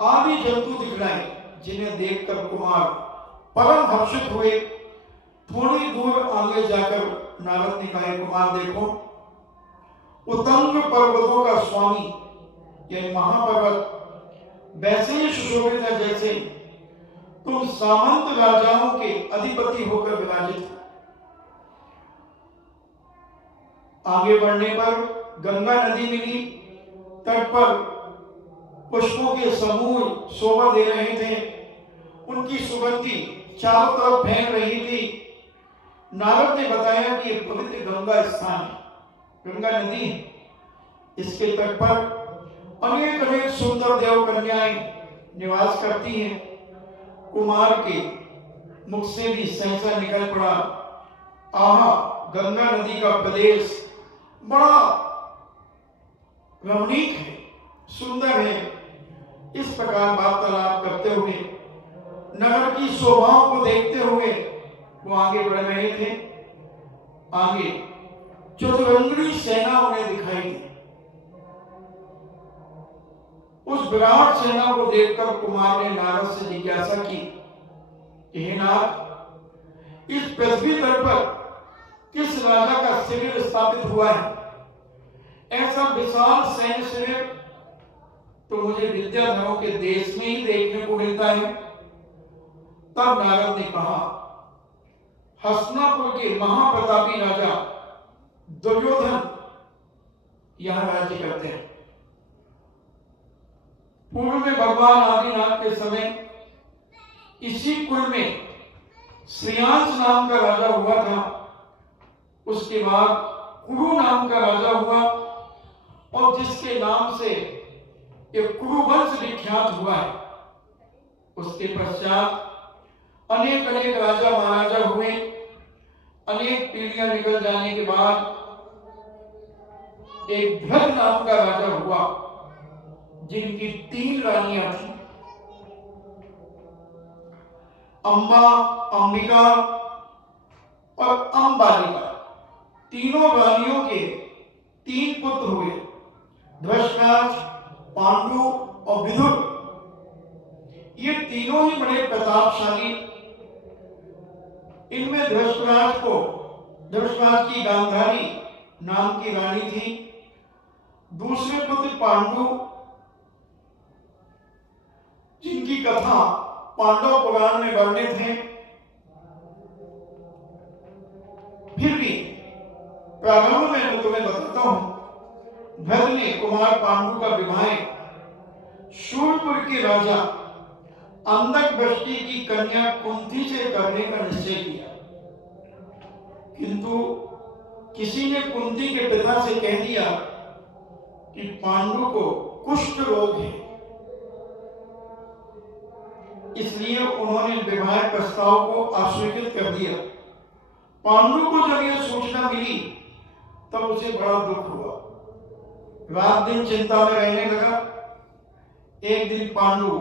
आदि जंतु दिखलाए, जिन्हें देखकर कुमार परम हर्षित हुए। थोड़ी दूर आगे जाकर नारद ने कहा, कुमार देखो, उत्तंग पर्वतों का स्वामी यह महापर्वत वैसे ही सुशोभित है जैसे तुम सामंत राजाओं के अधिपति होकर विराजित हो। आगे बढ़ने पर गंगा नदी मिली। तट पर पुष्पों के समूह शोभा दे रहे थे। उनकी सुगंधी चारों तरफ फैल रही थी। नारद ने बताया कि यह पवित्र गंगा स्थान है, गंगा नदी है। इसके तट पर अनेक अनेक सुंदर देव कन्याएं निवास करती हैं। कुमार के मुख से भी सहसा निकल पड़ा, आहा, गंगा नदी का प्रदेश बड़ा रमणीक है, सुंदर है। इस प्रकार वार्तालाप करते हुए, नगर की शोभाओं को देखते हुए वो आगे बढ़ रहे थे। आगे चतुरंगनी सेना उन्हें दिखाई दी। उस विराट सेना को देखकर कुमार ने नारद से जिज्ञासा की, हे नाथ, इस पृथ्वी तल पर किस राजा का शिविर स्थापित हुआ है? ऐसा विशाल सैन्य शिविर तो मुझे विद्याधरों के देश में ही देखने को मिलता है। तब नारद ने कहा, हस्तिनापुर के महाप्रतापी राजा दुर्योधन यहां राज्य करते हैं। पूर्व में भगवान आदिनाथ के समय इसी कुल में श्रेयांश नाम का राजा हुआ था। उसके बाद कुरु नाम का राजा हुआ, और जिसके नाम से एक कुरुवंश विख्यात हुआ है। उसके पश्चात अनेक अनेक राजा महाराजा हुए। अनेक पीढ़ियां निकल जाने के बाद एक भृग नाम का राजा हुआ, जिनकी 3 रानियां थी, अंबा, अंबिका और अंबालिका। तीनों रानियों के 3 पुत्र हुए, धृतराष्ट्र, पांडु और विदुर। ये तीनों ही बड़े प्रतापशाली। इनमें धृतराष्ट्र की गांधारी नाम की रानी थी। दूसरे पुत्र पांडु, जिनकी कथा पांडव पुराण में वर्णित है। फिर भी प्रारंभ में मैं तुम्हें बताता हूं, भृग ने कुमार पांडु का विवाह शूरपुर के राजा अंधक वृष्टि की कन्या कुंती से करने का निश्चय किया, किंतु किसी ने कुंती के पिता से कह दिया कि पांडु को कुष्ठ रोग है। इसलिए उन्होंने विवाह प्रस्ताव को अस्वीकृत कर दिया। पांडु को जब यह सूचना मिली तब उसे बड़ा दुख हुआ। रात दिन चिंता में रहने लगा। एक दिन पांडु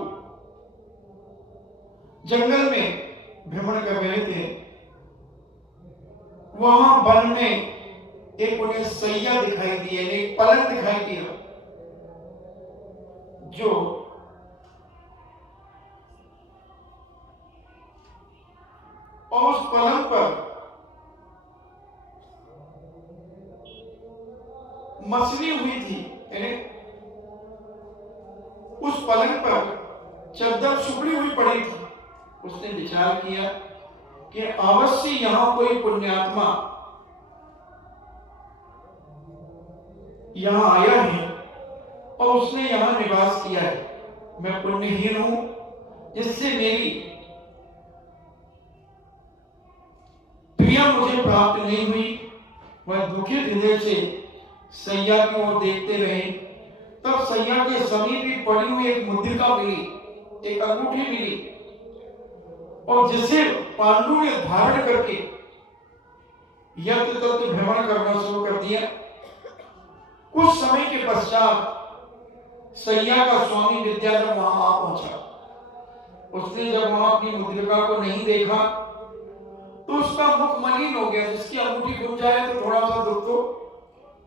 जंगल में भ्रमण कर रहे थे। वहां वन में एक उन्हें सैया दिखाई दी, एक पलंग दिखाई दिया, जो और उस पलंग पर मछली हुई थी। यानी उस पलंग पर चद्दर सुखड़ी हुई पड़ी थी। उसने विचार किया कि अवश्य यहां कोई पुण्यात्मा यहां आया है और उसने यहां निवास किया है। मैं पुण्यहीन हूं, जिससे मेरी प्रिय विद्या मुझे प्राप्त नहीं हुई। वह दुखित हृदय से सैया की ओर देखते रहे। तब सैया के समीप ही पड़ी हुई एक मुद्रिका मिली, एक अंगूठी मिली, और जिसे पांडु ने धारण करके यत्र तत्र भ्रमण करना शुरू कर दिया। कुछ समय के पश्चात सैया का स्वामी विद्याधर वहां आ पहुंचा। उसने जब वहां अपनी मुद्रिका को नहीं देखा तो उसका मुख मलिन हो गया। जिसकी अंगूठी घुम जाए तो थोड़ा सा दुख तो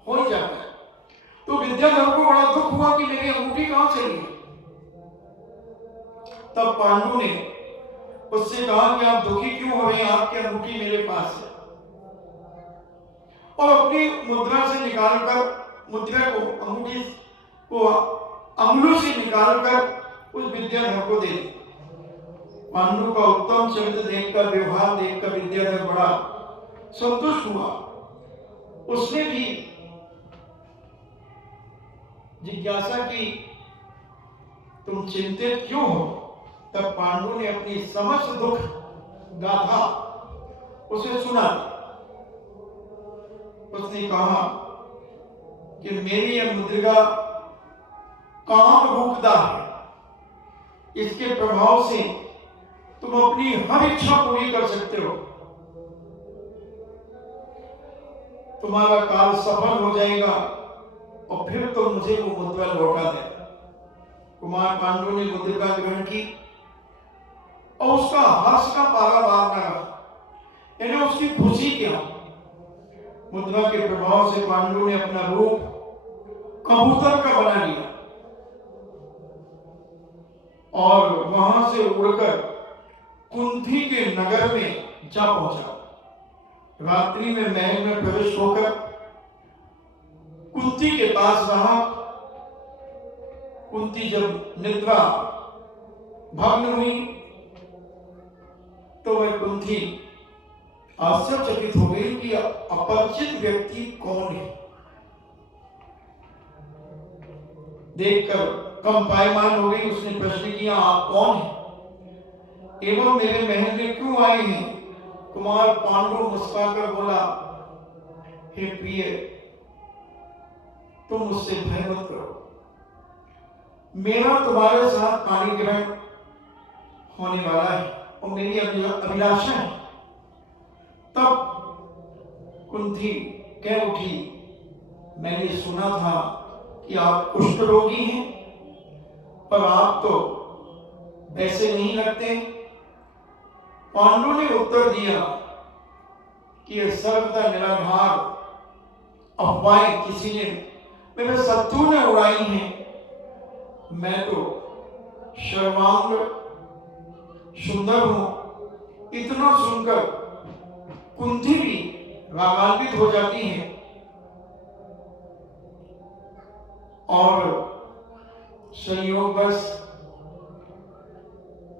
हो ही जाता है। तो विद्याधर को बड़ा दुख हुआ कि मेरी अंगूठी कहां चली गई। तब पांडु ने उससे कहा कि आप दुखी क्यों हो रहे हैं, आपकी अंगूठी मेरे पास है। और अपनी मुद्रा से निकालकर मुद्रा को, अंगूठी को अंगुलों से निकालकर उस विद्याधर को दे दी। पांडु का उत्तम चरित्र देखकर, व्यवहार देखकर विद्याधर बड़ा संतुष्ट हुआ। उसने भी जिज्ञासा की, तुम चिंतित क्यों हो? तब पांडु ने अपनी समस्त दुख गाथा उसे सुना। उसने कहा कि मेरी यह मुद्रिका काम रूपदा है, इसके प्रभाव से तुम अपनी हर इच्छा पूरी कर सकते हो। तुम्हारा काल सफल हो जाएगा और फिर तुम मुझे वो मुद्रा लौटा दे। कुमार पांडु ने मुद्रिका ग्रहण की और उसका हर्ष का पारावार न रहा, यानी उसकी खुशी क्या। मुद्रा के प्रभाव से पांडु ने अपना रूप कबूतर का बना लिया और वहां से उड़कर कुंती के नगर में जा पहुंचा। रात्रि में महल में प्रवेश होकर कुंती के पास रहा। कुंती जब निद्रा भग्न हुई तो वह कुंती आश्चर्यचकित हो गई कि अपरिचित व्यक्ति कौन है। देखकर कंपायमान हो गई। उसने प्रश्न किया, आप कौन हैं एवं मेरे महल में क्यों आए हैं? कुमार पांडु मुस्कुराकर बोला, हे प्रिय, तुम मुझसे भय मत करो। मेरा तुम्हारे साथ पानी ग्रहण होने वाला है और मेरी अभिलाषा है। तब कुंती कह उठी, मैंने सुना था कि आप कुष्ठ रोगी हैं, पर आप तो वैसे नहीं लगते। पांडु ने उत्तर दिया कि यह सर्वदा निराधार अफवाहें किसी ने, मेरे शत्रु ने उड़ाई हैं। मैं तो सर्वांग सुंदर हूं। इतना सुनकर कुंती भी रागान्वित हो जाती है और संयोगवश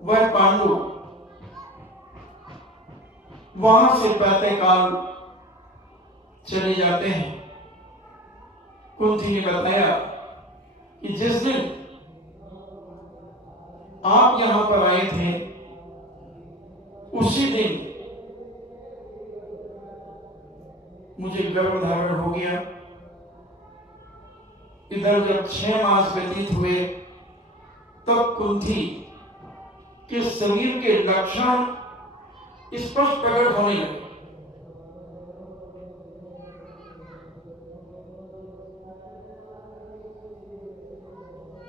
वह पांडु वहां से प्रातःकाल चले जाते हैं। कुंती ने बताया कि जिस दिन आप यहां पर आए थे उसी दिन मुझे गर्भ धारण हो गया। इधर जब 6 मास व्यतीत हुए तब कुंती के शरीर के लक्षण स्पष्ट प्रकट होने लगे।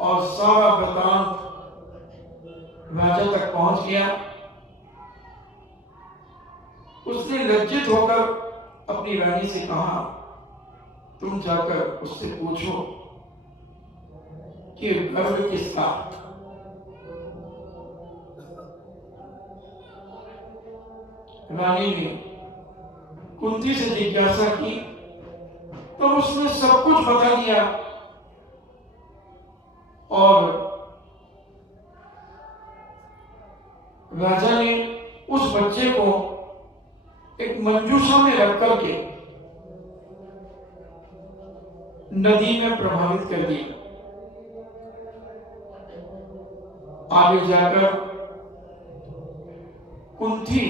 और सारा वृतांत राजा तक पहुंच गया। उसने लज्जित होकर अपनी रानी से कहा, तुम जाकर उससे पूछो कि गर्भ किसका। रानी ने कुंती से जिज्ञासा की तो उसने सब कुछ बता दिया और राजा ने उस बच्चे को एक मंजूषा में रख करके नदी में प्रभावित कर दिया। आगे जाकर कुंती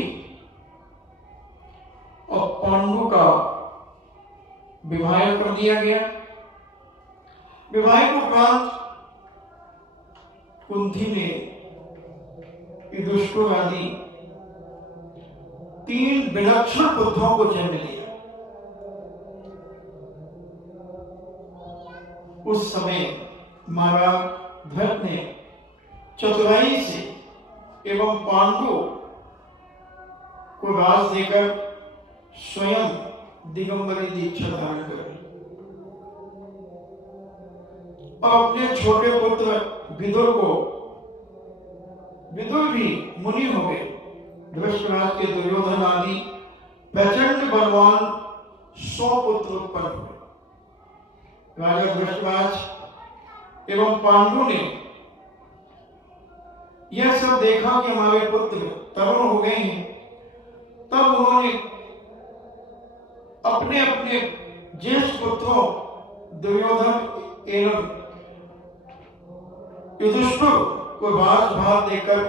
और पांडु का विवाह कर दिया गया। विवाह के उपरांत कुंती ने युधिष्ठिर आदि 3 विलक्षण पुत्रों को जन्म दिया। उस समय महाराज भरत ने चतुराई से एवं पांडु को राज देकर स्वयं दिगंबरी दीक्षा धारण कर और अपने छोटे पुत्र विदुर को, विदुर भी मुनि हो गए। धृतराष्ट्र के दुर्योधन आदि प्रचंड बलवान 100 पुत्र उत्पन्न हुए। राजा धृतराष्ट्र एवं पांडु ने यह सब देखा कि हमारे पुत्र तरुण हो गए हैं, तब उन्होंने अपने अपने ज्येष्ठ पुत्रों दुर्योधन एवं युधिष्ठिर को राजभार देकर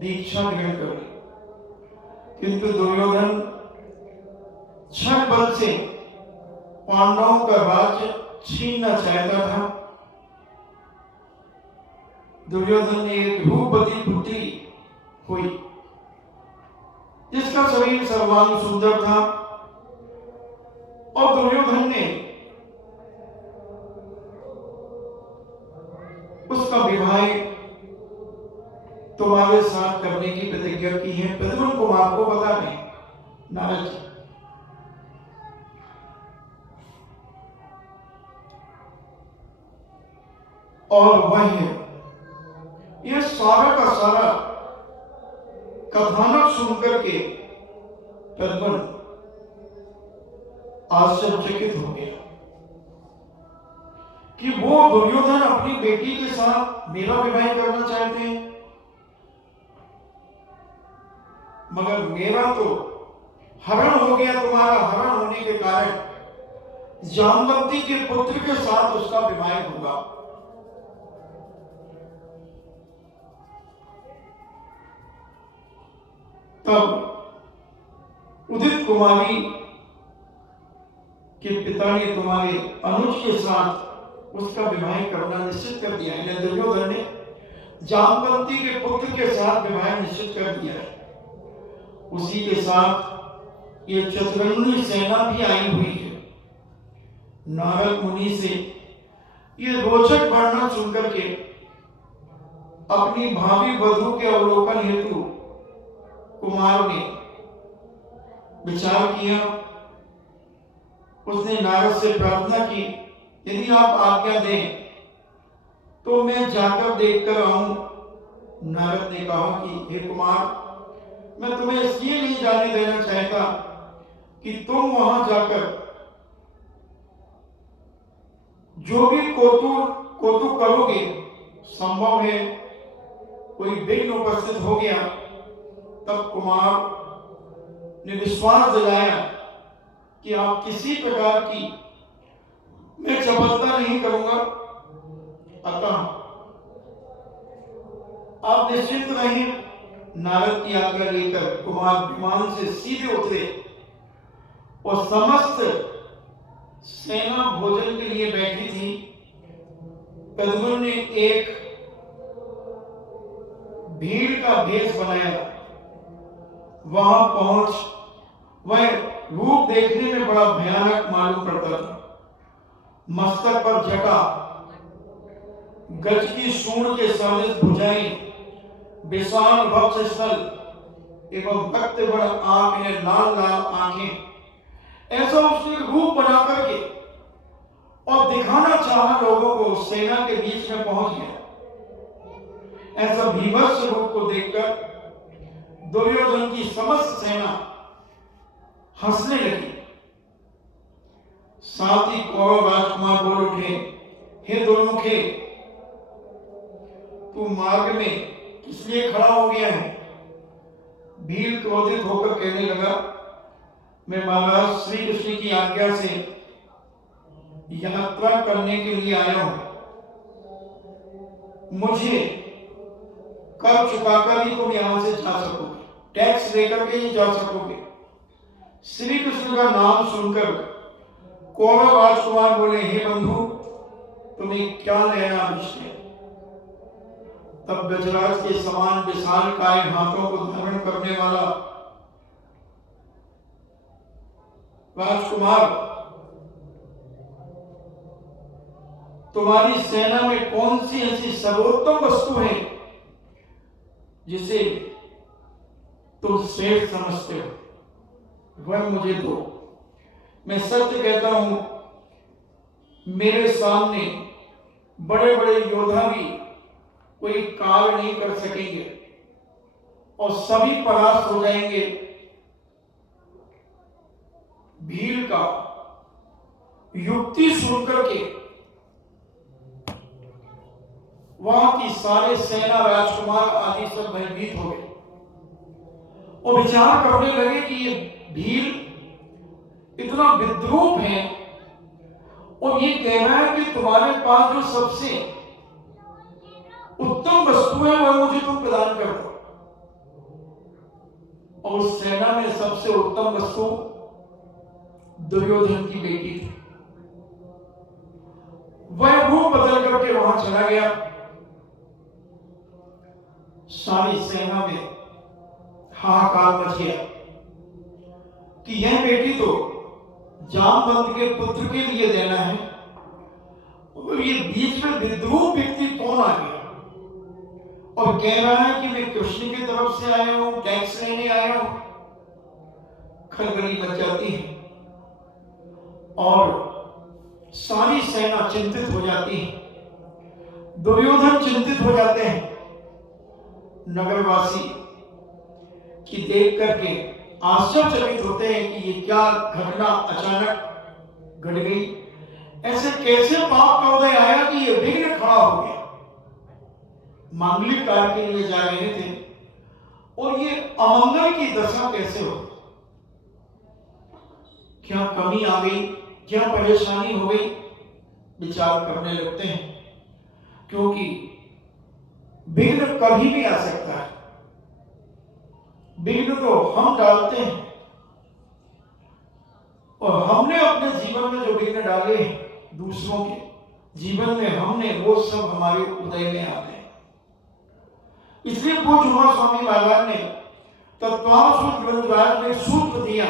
दीक्षा ग्रहण कर ली। किंतु दुर्योधन छल बल से पांडवों का राज्य छीनना चाहता था। दुर्योधन ने एक रूपवती पुत्री हुई जिसका शरीर सर्वांग सुंदर था, और दुर्योधन ने उसका विवाह तुम्हारे साथ करने की प्रतिज्ञा की है। प्रद्युम्न कुमार को बता दें नारद जी। और वह यह सारा का सारा कथानक सुनकर के प्रद्युम्न आश्चर्यचकित हो गया कि वो दुर्योधन अपनी बेटी के साथ मेरा विवाह करना चाहते हैं, मगर मेरा तो हरण हो गया। तुम्हारा हरण होने के कारण जामवंती के पुत्र के साथ उसका विवाह होगा। तब उदित कुमारी के पिता ने तुम्हारे अनुज के साथ उसका विवाह करना निश्चित कर दिया है। दुर्योधन ने जामवंती के पुत्र के साथ विवाह निश्चित कर दिया है। उसी के साथ ये चतुरंगी सेना भी आई हुई है। नारद मुनि से ये रोचक वर्णन सुनकर के अपनी भावी वधू के अवलोकन हेतु कुमार ने विचार किया। उसने नारद से प्रार्थना की, यदि आप आज्ञा दें तो मैं जाकर देखकर आऊं। नारद ने कहा कि हे कुमार, मैं तुम्हें इसलिए नहीं जाने देना चाहता कि तुम वहां जाकर जो भी कौतुक करोगे, संभव है कोई विघ्न उपस्थित हो गया। तब कुमार ने विश्वास दिलाया कि आप किसी प्रकार की मैं चपलता नहीं करूंगा, अतः आप निश्चिंत रहें। नारद की आज्ञा लेकर कुमार विमान से सीधे उतरे और समस्त सेना भोजन के लिए बैठी थी। प्रद्युम्न ने एक भीड़ का भेष बनाया। वहां पहुंच वह रूप देखने में बड़ा भयानक मालूम पड़ता था। मस्तक पर जटा, गज की सूंड के सदृश भुजाएं, विशाल वक्षस्थल एवं भक्त बड़ आंखें, लाल लाल आंखें, ऐसा उसने रूप बना करके और दिखाना चाहा लोगों को, सेना के बीच में पहुंच गया। ऐसा भीभत्स रूप को देखकर दुर्योधन की समस्त सेना हंसने लगी। साथ ही कौरव राजकुमार बोल उठे, हे दुर्मुखे, तू मार्ग में इसलिए खड़ा हो गया है। भील क्रोधित होकर कहने लगा, मैं महाराज श्री कृष्ण की आज्ञा से यात्रा करने के लिए आया हूं। मुझे कर चुकाकर ही तुम यहां से जा सकोगे, टैक्स देकर के ही जा सकोगे। श्री कृष्ण का नाम सुनकर कौरव राजकुमार बोले, हे बंधु, तुम्हें क्या लेना विषय? तब गजराज के समान विशाल काय हाथों को धारण करने वाला राजकुमार, तुम्हारी सेना में कौन सी ऐसी सर्वोत्तम वस्तु है जिसे तुम श्रेष्ठ समझते हो, वह मुझे दो। मैं सत्य कहता हूं, मेरे सामने बड़े बड़े योद्धा भी कोई कार्य नहीं कर सकेंगे और सभी परास्त हो जाएंगे। भील का युक्ति सुनकर के वहां की सारे सेना, राजकुमार आदि सब भयभीत हो गए और विचार करने लगे कि ये भील इतना विद्रूप है और ये कह रहा है कि तुम्हारे पास जो सबसे उत्तम वस्तु है वह मुझे तुम प्रदान कर दो। और उस सेना में सबसे उत्तम वस्तु दुर्योधन की बेटी थी। वह रूप बदल करके वहां चला गया। सारी सेना में हाहाकार मच गया कि यह बेटी तो जामवंत के पुत्र के लिए देना है और ये बीच में विद्रूप व्यक्ति कौन आ गया और कह रहा है कि मैं कृष्ण की तरफ से आया हूं, टैक्स लेने आया हूं। खलबली मच जाती है और सारी सेना चिंतित हो जाती है। दुर्योधन चिंतित हो जाते हैं। नगरवासी की देख करके आश्चर्यचकित होते हैं कि ये क्या घटना अचानक घट गई। ऐसे कैसे पाप का उदय आया कि ये विघ्न खड़ा हो गया। मांगलिक कार्य के लिए जा रहे थे और ये अमंगल की दशा कैसे हो? क्या कमी आ गई, क्या परेशानी हो गई? विचार करने लगते हैं, क्योंकि विघ्न कभी भी आ सकता है। विघ्न तो हम डालते हैं और हमने अपने जीवन में जो विघ्न डाले हैं दूसरों के जीवन में, हमने वो सब हमारे उदय में आ गए। इसलिए पूज्य उमा स्वामी महाराज ने तत्वावशुद्ध ग्रंथराज में सूत्र दिया,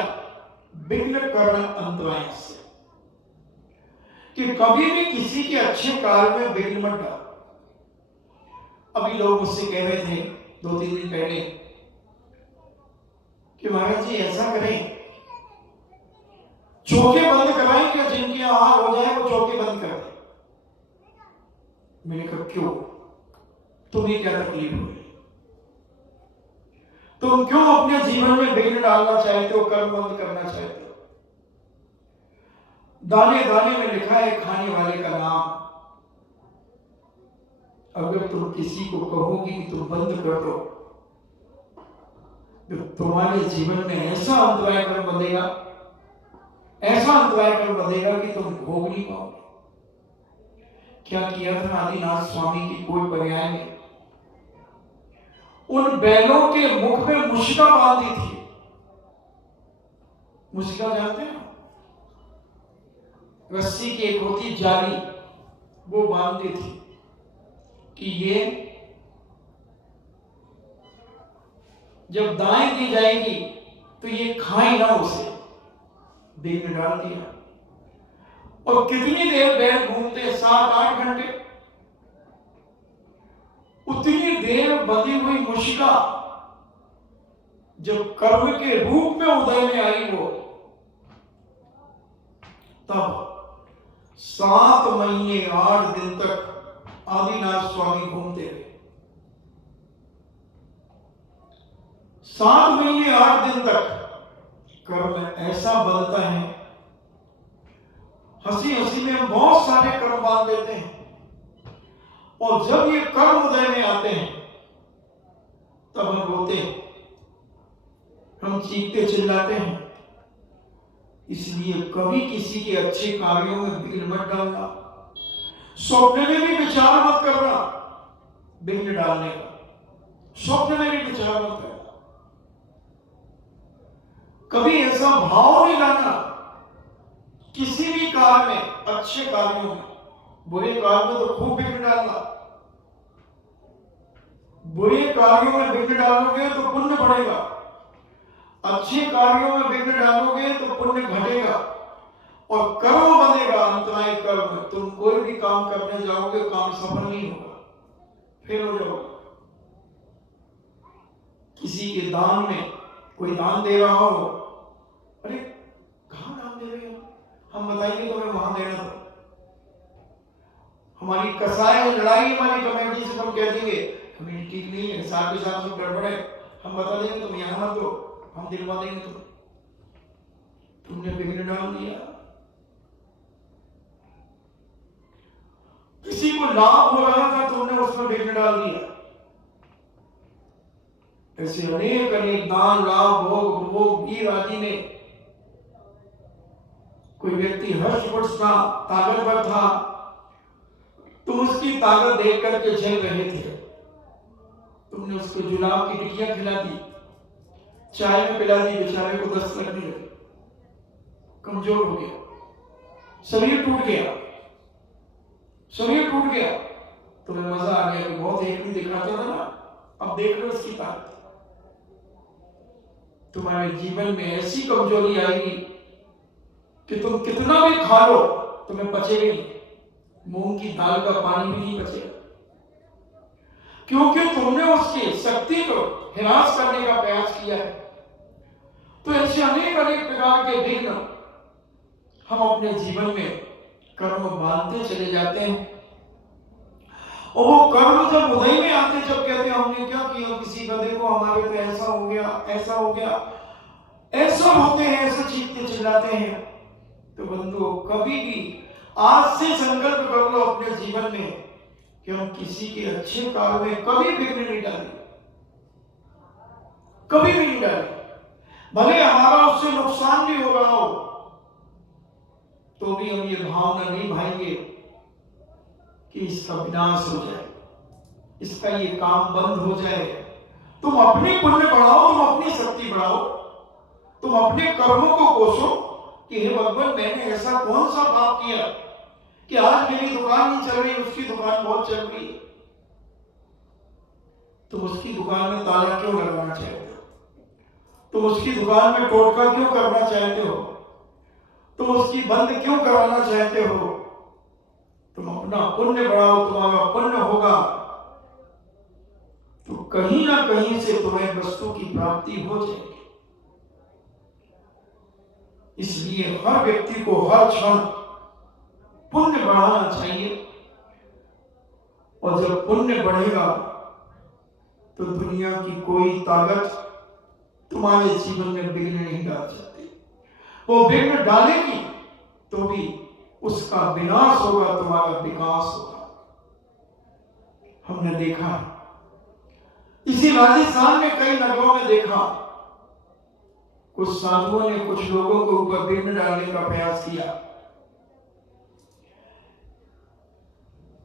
विघ्न करण अंतराय से, कि कभी भी किसी के अच्छे कार्य में विघ्न मत डालो। अभी लोग मुझसे कह रहे थे 2-3 दिन पहले कि महाराज जी ऐसा करें, चौके बंद कराएं, कि जिनकी आहार हो जाए वो चौके बंद कर दे। मैंने कहा क्यों, तुम्हें क्या तकलीफ हो रही? तुम क्यों अपने जीवन में विघ्न डालना चाहते हो, कर्म बंद करना चाहते हो? दाने दाने में लिखा है खाने वाले का नाम। अगर तुम किसी को कहोगी कि तुम बंद कर दो, तो तुम्हारे जीवन में ऐसा अंतराय कर्म बंधेगा, ऐसा अंतराय कर्म बंधेगा कि तुम भोग नहीं पाओगे। क्या किया था आदिनाथ स्वामी की कोई पर्याय में? उन बैलों के मुख में मुशिका बांधी थी। मुशिका जानते हैं? रस्सी की एक होती जाली, वो बांधी थी कि ये जब दाएं दी जाएगी तो ये खाए ना उसे। देह में डाल दिया और कितनी देर बैल घूमते, 7-8 घंटे। उतनी देर बंधी हुई मुशिका जब कर्म के रूप में उदय में आई, वो तब 7 महीने 8 दिन तक आदिनाथ स्वामी घूमते रहे। 7 महीने 8 दिन तक कर्म ऐसा बनता है, हंसी हंसी में हम बहुत सारे कर्म बांध देते हैं और जब ये कर्म उदय में आते हैं तब हम रोते हैं, हम चीखते चिल्लाते हैं। इसलिए कभी किसी के अच्छे कार्यों में विघ्न मत डालना। स्वप्न में भी विचार मत करना विघ्न डालने का। स्वप्न में भी विचार मत करना। कभी ऐसा भाव नहीं लाना किसी भी कार्य में, अच्छे कार्यों में। बुरे कार्यों में तो खूब विघ्न डालना, बुरे कार्यों में विघ्न डालोगे तो पुण्य बढ़ेगा, अच्छे कार्यों में विघ्न डालोगे तो पुण्य घटेगा और कर्म बनेगा अंतराय कर्म। तुम कोई भी काम करने जाओगे, काम सफल नहीं होगा, फेल हो जाओगे। किसी के दान में, कोई दान दे रहा हो, अरे कहां दान दे रहे हो, हम बताइए तो मैं वहां देना था। हमारी कसाई लड़ाई हमारी कमेटी से हम कह देंगे कमेटी ठीक नहीं है, साथ के साथ सब गड़बड़ है, हम बता देंगे तुम यहां मत दो, हम दिलवा देंगे तुमने विघ्न डाल दिया। किसी को लाभ हो रहा था, तुमने उसमें विघ्न डाल दिया। ऐसे अनेक अनेक दान, लाभ, भोग, उपभोग, वीर आदि ने। कोई व्यक्ति हर्षपुष्ट था, ताकतवर था, तुम उसकी ताकत देख करके जल रहे थे, तुमने उसको जुलाब की टिकियां खिला दी, चाय में पिला दी, बेचारे को दस्त लगने लगी, कमजोर हो गया, शरीर टूट गया, शरीर टूट गया। तुम्हें मजा आ गया कि बहुत एक दिखाते थे ना, अब देख लो उसकी ताकत। तुम्हारे जीवन में ऐसी कमजोरी आएगी कि तुम कितना भी खा लो तुम्हें पचेगा नहीं, मूंग की दाल का पानी भी नहीं बचेगा, क्योंकि तुमने उसकी शक्ति को हिरास करने का प्रयास किया है। तो ऐसे अनेक अनेक प्रकार के विघ्न हम अपने जीवन में कर्म बांधते चले जाते हैं, और वो कर्म जब उदय में आते, जब कहते हैं हमने क्या किया, किसी का देखो हमारे तो ऐसा हो गया, ऐसा हो गया, ऐसा होते हैं, ऐसे चीखते चिल्लाते हैं, तो बंधुओं कभी भी आज से संकल्प कर लो अपने जीवन में कि हम किसी के अच्छे कार्य में कभी विघ्न नहीं डालें, कभी भी नहीं डालें। भले हमारा उससे नुकसान भी हो रहा हो तो भी हम ये भावना नहीं भाएंगे कि इसका विनाश हो जाए, इसका ये काम बंद हो जाए। तुम अपनी पुण्य बढ़ाओ, तुम अपनी शक्ति बढ़ाओ, तुम अपने कर्मों को कोसो कि हे भगवान मैंने ऐसा कौन सा पाप किया कि आज मेरी दुकान नहीं चल रही, उसकी दुकान बहुत चल रही है। तुम उसकी दुकान में ताला क्यों लगाना चाहते हो, तुम उसकी दुकान में टोटका क्यों करना चाहते हो, तुम उसकी बंद क्यों कराना चाहते हो। तुम अपना पुण्य बढ़ाओ, तुम्हारा पुण्य होगा तो कहीं ना कहीं से तुम्हें वस्तु की प्राप्ति हो जाएगी। इसलिए हर व्यक्ति को हर क्षण पुण्य बढ़ाना चाहिए, और जब पुण्य बढ़ेगा तो दुनिया की कोई ताकत तुम्हारे जीवन में विघ्न नहीं डाल सकती। वो विघ्न डालेगी तो भी उसका विनाश होगा, तुम्हारा विकास होगा। हमने देखा इसी राजस्थान में कई नगरों में देखा, कुछ साधुओं ने कुछ लोगों के ऊपर विघ्न डालने का प्रयास किया।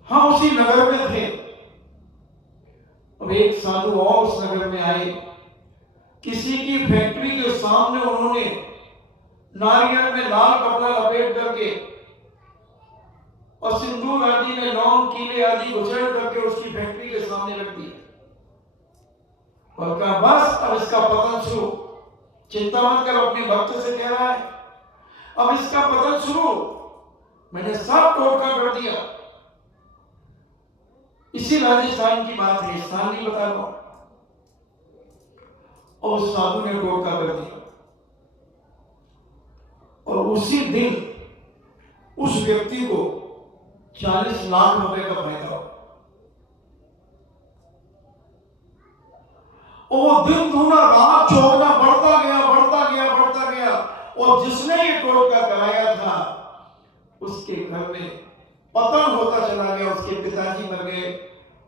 हम उसी नगर में थे, अब एक साधु और उस नगर में आए, किसी की फैक्ट्री के सामने उन्होंने नारियल में लाल कपड़ा लपेट करके और सिंदूर आदि में लौंग कीले आदि उछल करके उसकी फैक्ट्री के सामने रख दिया और कहा बस अब इसका पतन शुरू। चिंता मत कर, अपने भक्त से कह रहा है अब इसका पतन शुरू, मैंने सब टोटका कर दिया। इसी राजस्थान की बात है, स्थान नहीं बता रहा। और उस साधु ने टोटका कर दिया और उसी दिन उस व्यक्ति को 40 लाख रुपए का फायदा हुआ। और दिन धुना रात चौगना बढ़ता गया, बढ़ता गया, बढ़ता गया। और जिसने ये टोटका कराया था उसके घर में पतन होता चला गया। उसके पिताजी मर गए,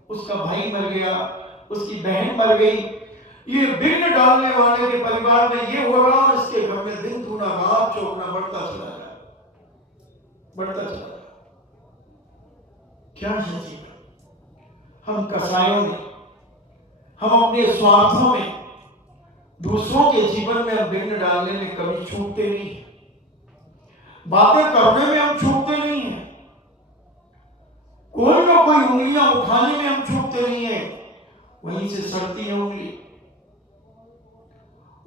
उसका भाई मर गया, उसकी बहन मर गई। ये विघ्न डालने वाले के परिवार में ये हो रहा और इसके घर में दिन धुना रात चौगना बढ़ता चला गया, बढ़ता चला गया। क्या है जीवन? हम कसायों में, हम अपने स्वार्थों में दूसरों के जीवन में हम विघ्न डालने में कभी चूकते नहीं हैं, बातें करने में हम चूकते नहीं हैं, कोई ना कोई उंगलियां उठाने में हम चूकते नहीं है। वहीं से सड़ती है उंगली,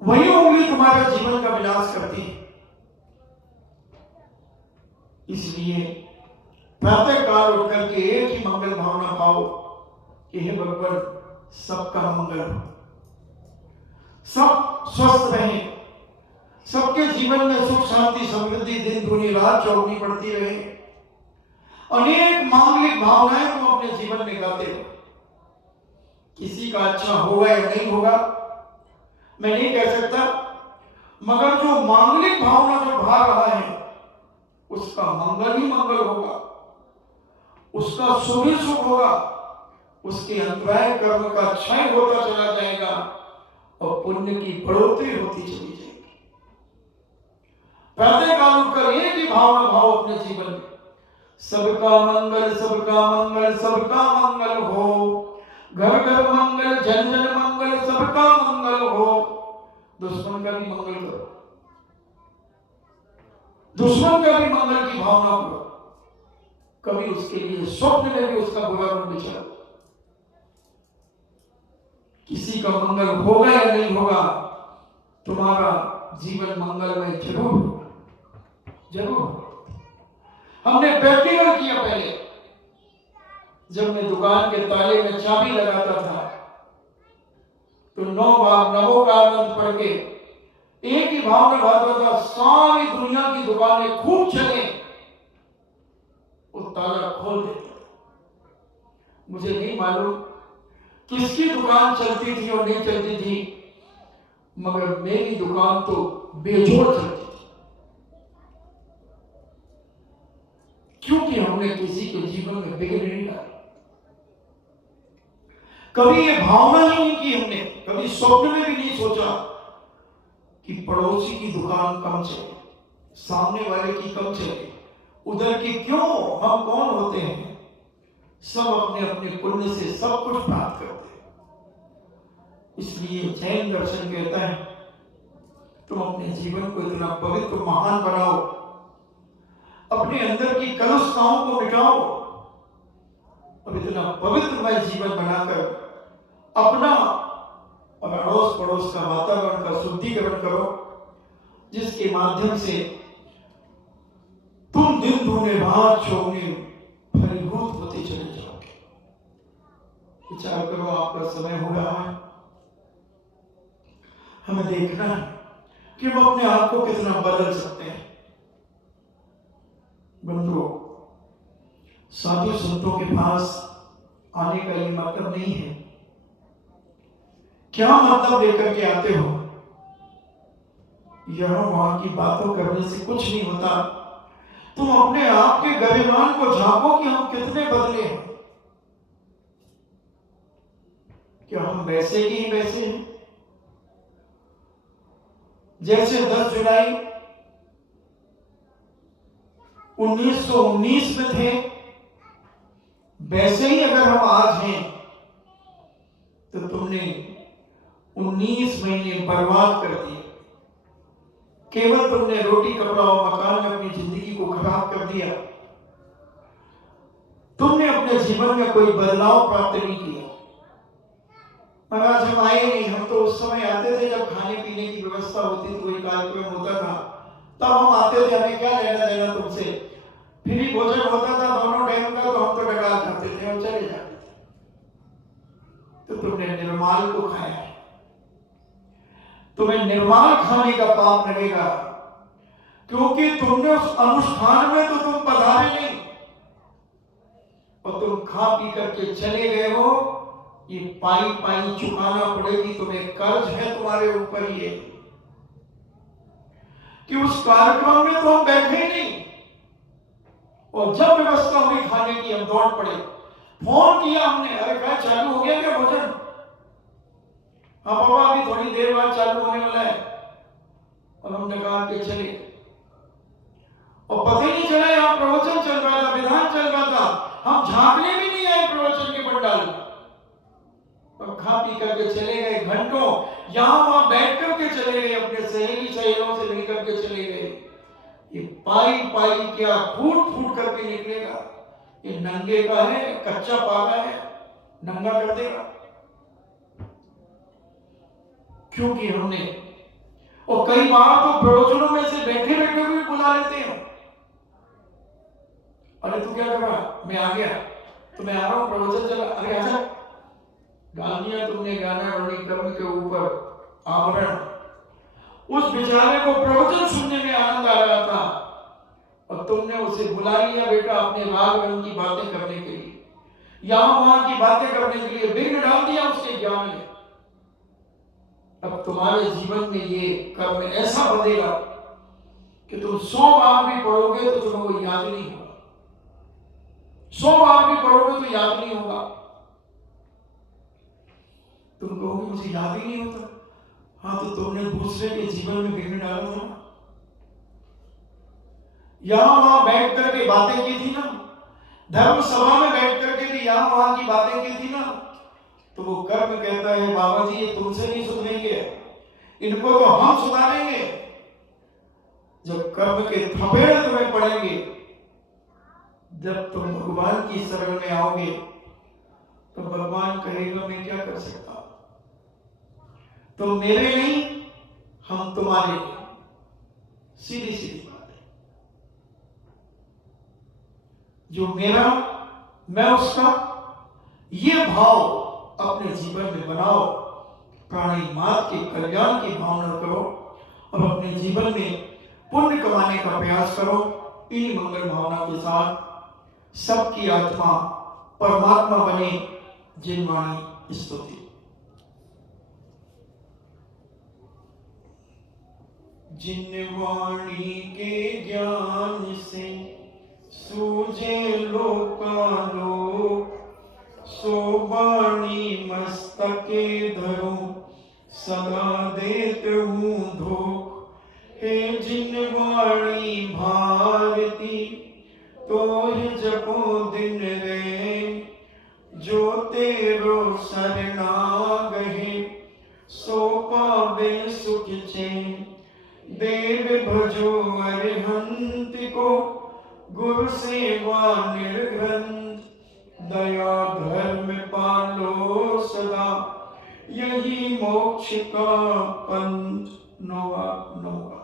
वही उंगली तुम्हारे जीवन का विनाश करती है। इसलिए प्रातः काल उठ करके एक ही मंगल भावना पाओ कि हे भगवान, सबका मंगल हो, सब स्वस्थ रहे, सबके जीवन में सुख शांति समृद्धि दिन दूनी रात चौगुनी बढ़ती रहे। अनेक मांगलिक भावनाएं तुम अपने जीवन में गाते हो। किसी का अच्छा होगा या नहीं होगा मैं नहीं कह सकता, मगर जो मांगलिक भावना जो भा रहा है उसका मंगल ही मंगल होगा, उसका शुभ ही शुभ होगा, उसके अंतराय कर्म का क्षय होता चला जाएगा और पुण्य की बढ़ोतरी होती चली जाएगी। प्रातः काल उठकर एक ही भावना भाव अपने जीवन में, सबका मंगल सबका मंगल सबका मंगल हो, घर घर मंगल जन जन मंगल सबका मंगल हो। दुश्मन का भी मंगल करो, दुश्मन का भी मंगल की भावना करो, कभी उसके लिए स्वप्न में भी उसका बुरा मन विचार। किसी का मंगल होगा या नहीं होगा, तुम्हारा जीवन मंगलमय जरूर होगा, जरूर होगा। हमने प्रैक्टिकल किया पहले, जब मैं दुकान के ताले में चाबी लगाता था तो 9 बार नमो का आनंद पढ़ के एक ही भावना भाता था, सारी दुनिया की दुकानें खूब चले, वो ताला खोल देता। मुझे नहीं मालूम किसकी दुकान चलती थी और नहीं चलती थी, मगर मेरी दुकान तो बेजोड़ चलती थी, क्योंकि हमने किसी के जीवन में बिगड़ नहीं डाला। कभी ये भावना ही नहीं की हमने, कभी स्वप्न में भी नहीं सोचा कि पड़ोसी की दुकान कम चले, सामने वाले की कम चले, उधर की क्यों। हम कौन होते हैं, सब अपने अपने पुण्य से सब कुछ प्राप्त करते हैं। इसलिए जैन दर्शन कहता है तुम अपने जीवन को इतना पवित्र महान बनाओ, अपने अंदर की कलुषताओं को मिटाओ और इतना पवित्रमय जीवन बनाकर अपना और अड़ोस पड़ोस का वातावरण का शुद्धिकरण करो, जिसके माध्यम से तुम दिन दूने रात चौगुने फलीभूत होते चले जाओगे। विचार करो, आपका समय हो रहा है, हमें देखना है कि हम अपने आप को कितना बदल सकते हैं। बंधुओं, साधु संतों के पास आने का ये मतलब नहीं है, क्या मतलब लेकर के आते हो, यहां वहां की बातों करने से कुछ नहीं होता। तुम अपने आप के गरिमान को झांको कि हम कितने बदले हैं। क्या हम वैसे ही वैसे हैं जैसे 10 जुलाई 1919 में थे? वैसे ही अगर हम आज हैं तो तुमने 19 महीने बर्बाद कर दिए, केवल तुमने रोटी कपड़ा और मकान में अपनी जिंदगी को खराब कर दिया। तुमने अपने जीवन में कोई बदलाव प्राप्त नहीं किया। महाराज हम आए नहीं, हम तो उस समय आते थे जब खाने पीने की व्यवस्था होती थी, कोई कार्यक्रम होता था तब हम आते थे, हमें क्या लेना देना तुमसे। फ्री भोजन होता था दोनों टाइम का, तो हम तो डकार खाते थे और चले जाते थे। तो तुमने निर्माल को खाया है, तुम्हें निर्माल खाने का पाप लगेगा, क्योंकि तुमने उस अनुष्ठान में तो तुम पधारे नहीं और तुम खा पी करके चले गए हो। ये पाई पाई चुकाना पड़ेगी तुम्हें, कर्ज है तुम्हारे ऊपर ये कि उस कार्यक्रम में तो हम बैठे ही नहीं और जब व्यवस्था हुई खाने की हम दौड़ पड़े। फोन किया हमने, अरे क्या चालू हो गया क्या भोजन? हाँ पापा अभी थोड़ी देर बाद चालू होने वाला है। और हमने कहा कि चले, और पता ही नहीं चला यहाँ प्रवचन चल रहा था, विधान चल रहा था, हम झांकने भी नहीं आए प्रवचन के पंडाल में और खा पी करके चले गए। घंटों यहाँ वहां बैठकर चले गए, अपने सहेली सहेलों से मिलकर के चले गए। ये पाई पाई क्या फूट फूट करके निकलेगा। ये नंगे का है, कच्चा पागा है, नंगा कर देगा। क्योंकि हमने, और कई बार तो प्रवचनों में से बैठे बैठे भी बुला लेते हैं, अरे तू क्या कर रहा, मैं आ गया, तो मैं आ रहा हूं, प्रवचन चला, अरे आजा। डाल दिया तुमने गाना वर्णी कर्म के ऊपर आवरण। उस बेचारे को प्रवचन सुनने में आनंद आ रहा था और तुमने उसे बुला लिया बेटा अपने राग रंग की बातें करने के लिए, यहां वहां की बातें करने के लिए, विघ्न डाल दिया उसके ज्ञान में। अब तुम्हारे जीवन में ये कर्म ऐसा बनेगा कि तुम 100 बार भी पढ़ोगे तो तुम्हें वो याद नहीं होगा, 100 बार भी पढ़ोगे तो याद नहीं होगा। तुम कहोगे मुझे याद ही नहीं होता। हाँ, तो तुमने दूसरे के जीवन में विघ्न डाला था, यहां वहां बैठ करके बातें की थी ना, धर्म सभा में बैठ करके भी यहां वहां की बातें की थी ना। तो वो कर्म कहता है बाबा जी ये तुमसे नहीं सुधरेंगे, इनको तो हम सुधारेंगे। जब कर्म के थपेड़े तुम्हें पड़ेंगे, जब तुम भगवान की शरण में आओगे, तो भगवान कहेगा मैं क्या कर सकता, तुम मेरे नहीं, हम तुम्हारे नहीं। सीधी सीधी बात है। जो मेरा मैं उसका, ये भाव अपने जीवन में बनाओ। प्राणी मात के कल्याण की भावना करो और अपने जीवन में पुण्य कमाने का प्रयास करो। इन मंगल भावना के साथ सबकी आत्मा परमात्मा बने। जिनवाणी स्तुति। जिनवाणी के ज्ञान से सूझे लोकालोक, सो वाणी मस्तके धरो सदा देत हूँ धोख। हे जिनवाणी भारती तो जपो दिन रे, जो तेरो शरणागहे सो पावे सुख चैन। देव भजो अरिहंत को गुरु सेवा निर्ग्रंथ, दया धर्म पालो सदा यही मोक्ष का पंथ। नौवा नौवा।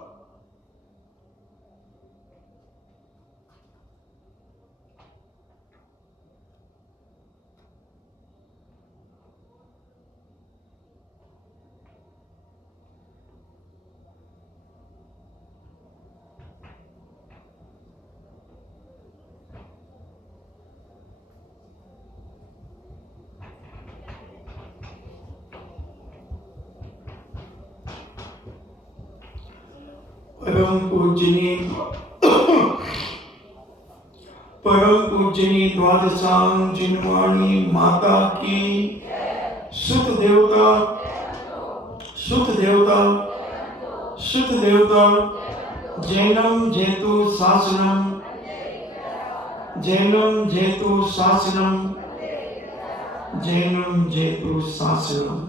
परम पूजनी द्वादशांग जिनवाणी माता की। सुत देवता सुत देवता सुत देवता। जैनम जेतु शासनम, जैनम जेतु शासनम, जैनम जेतु शासनम।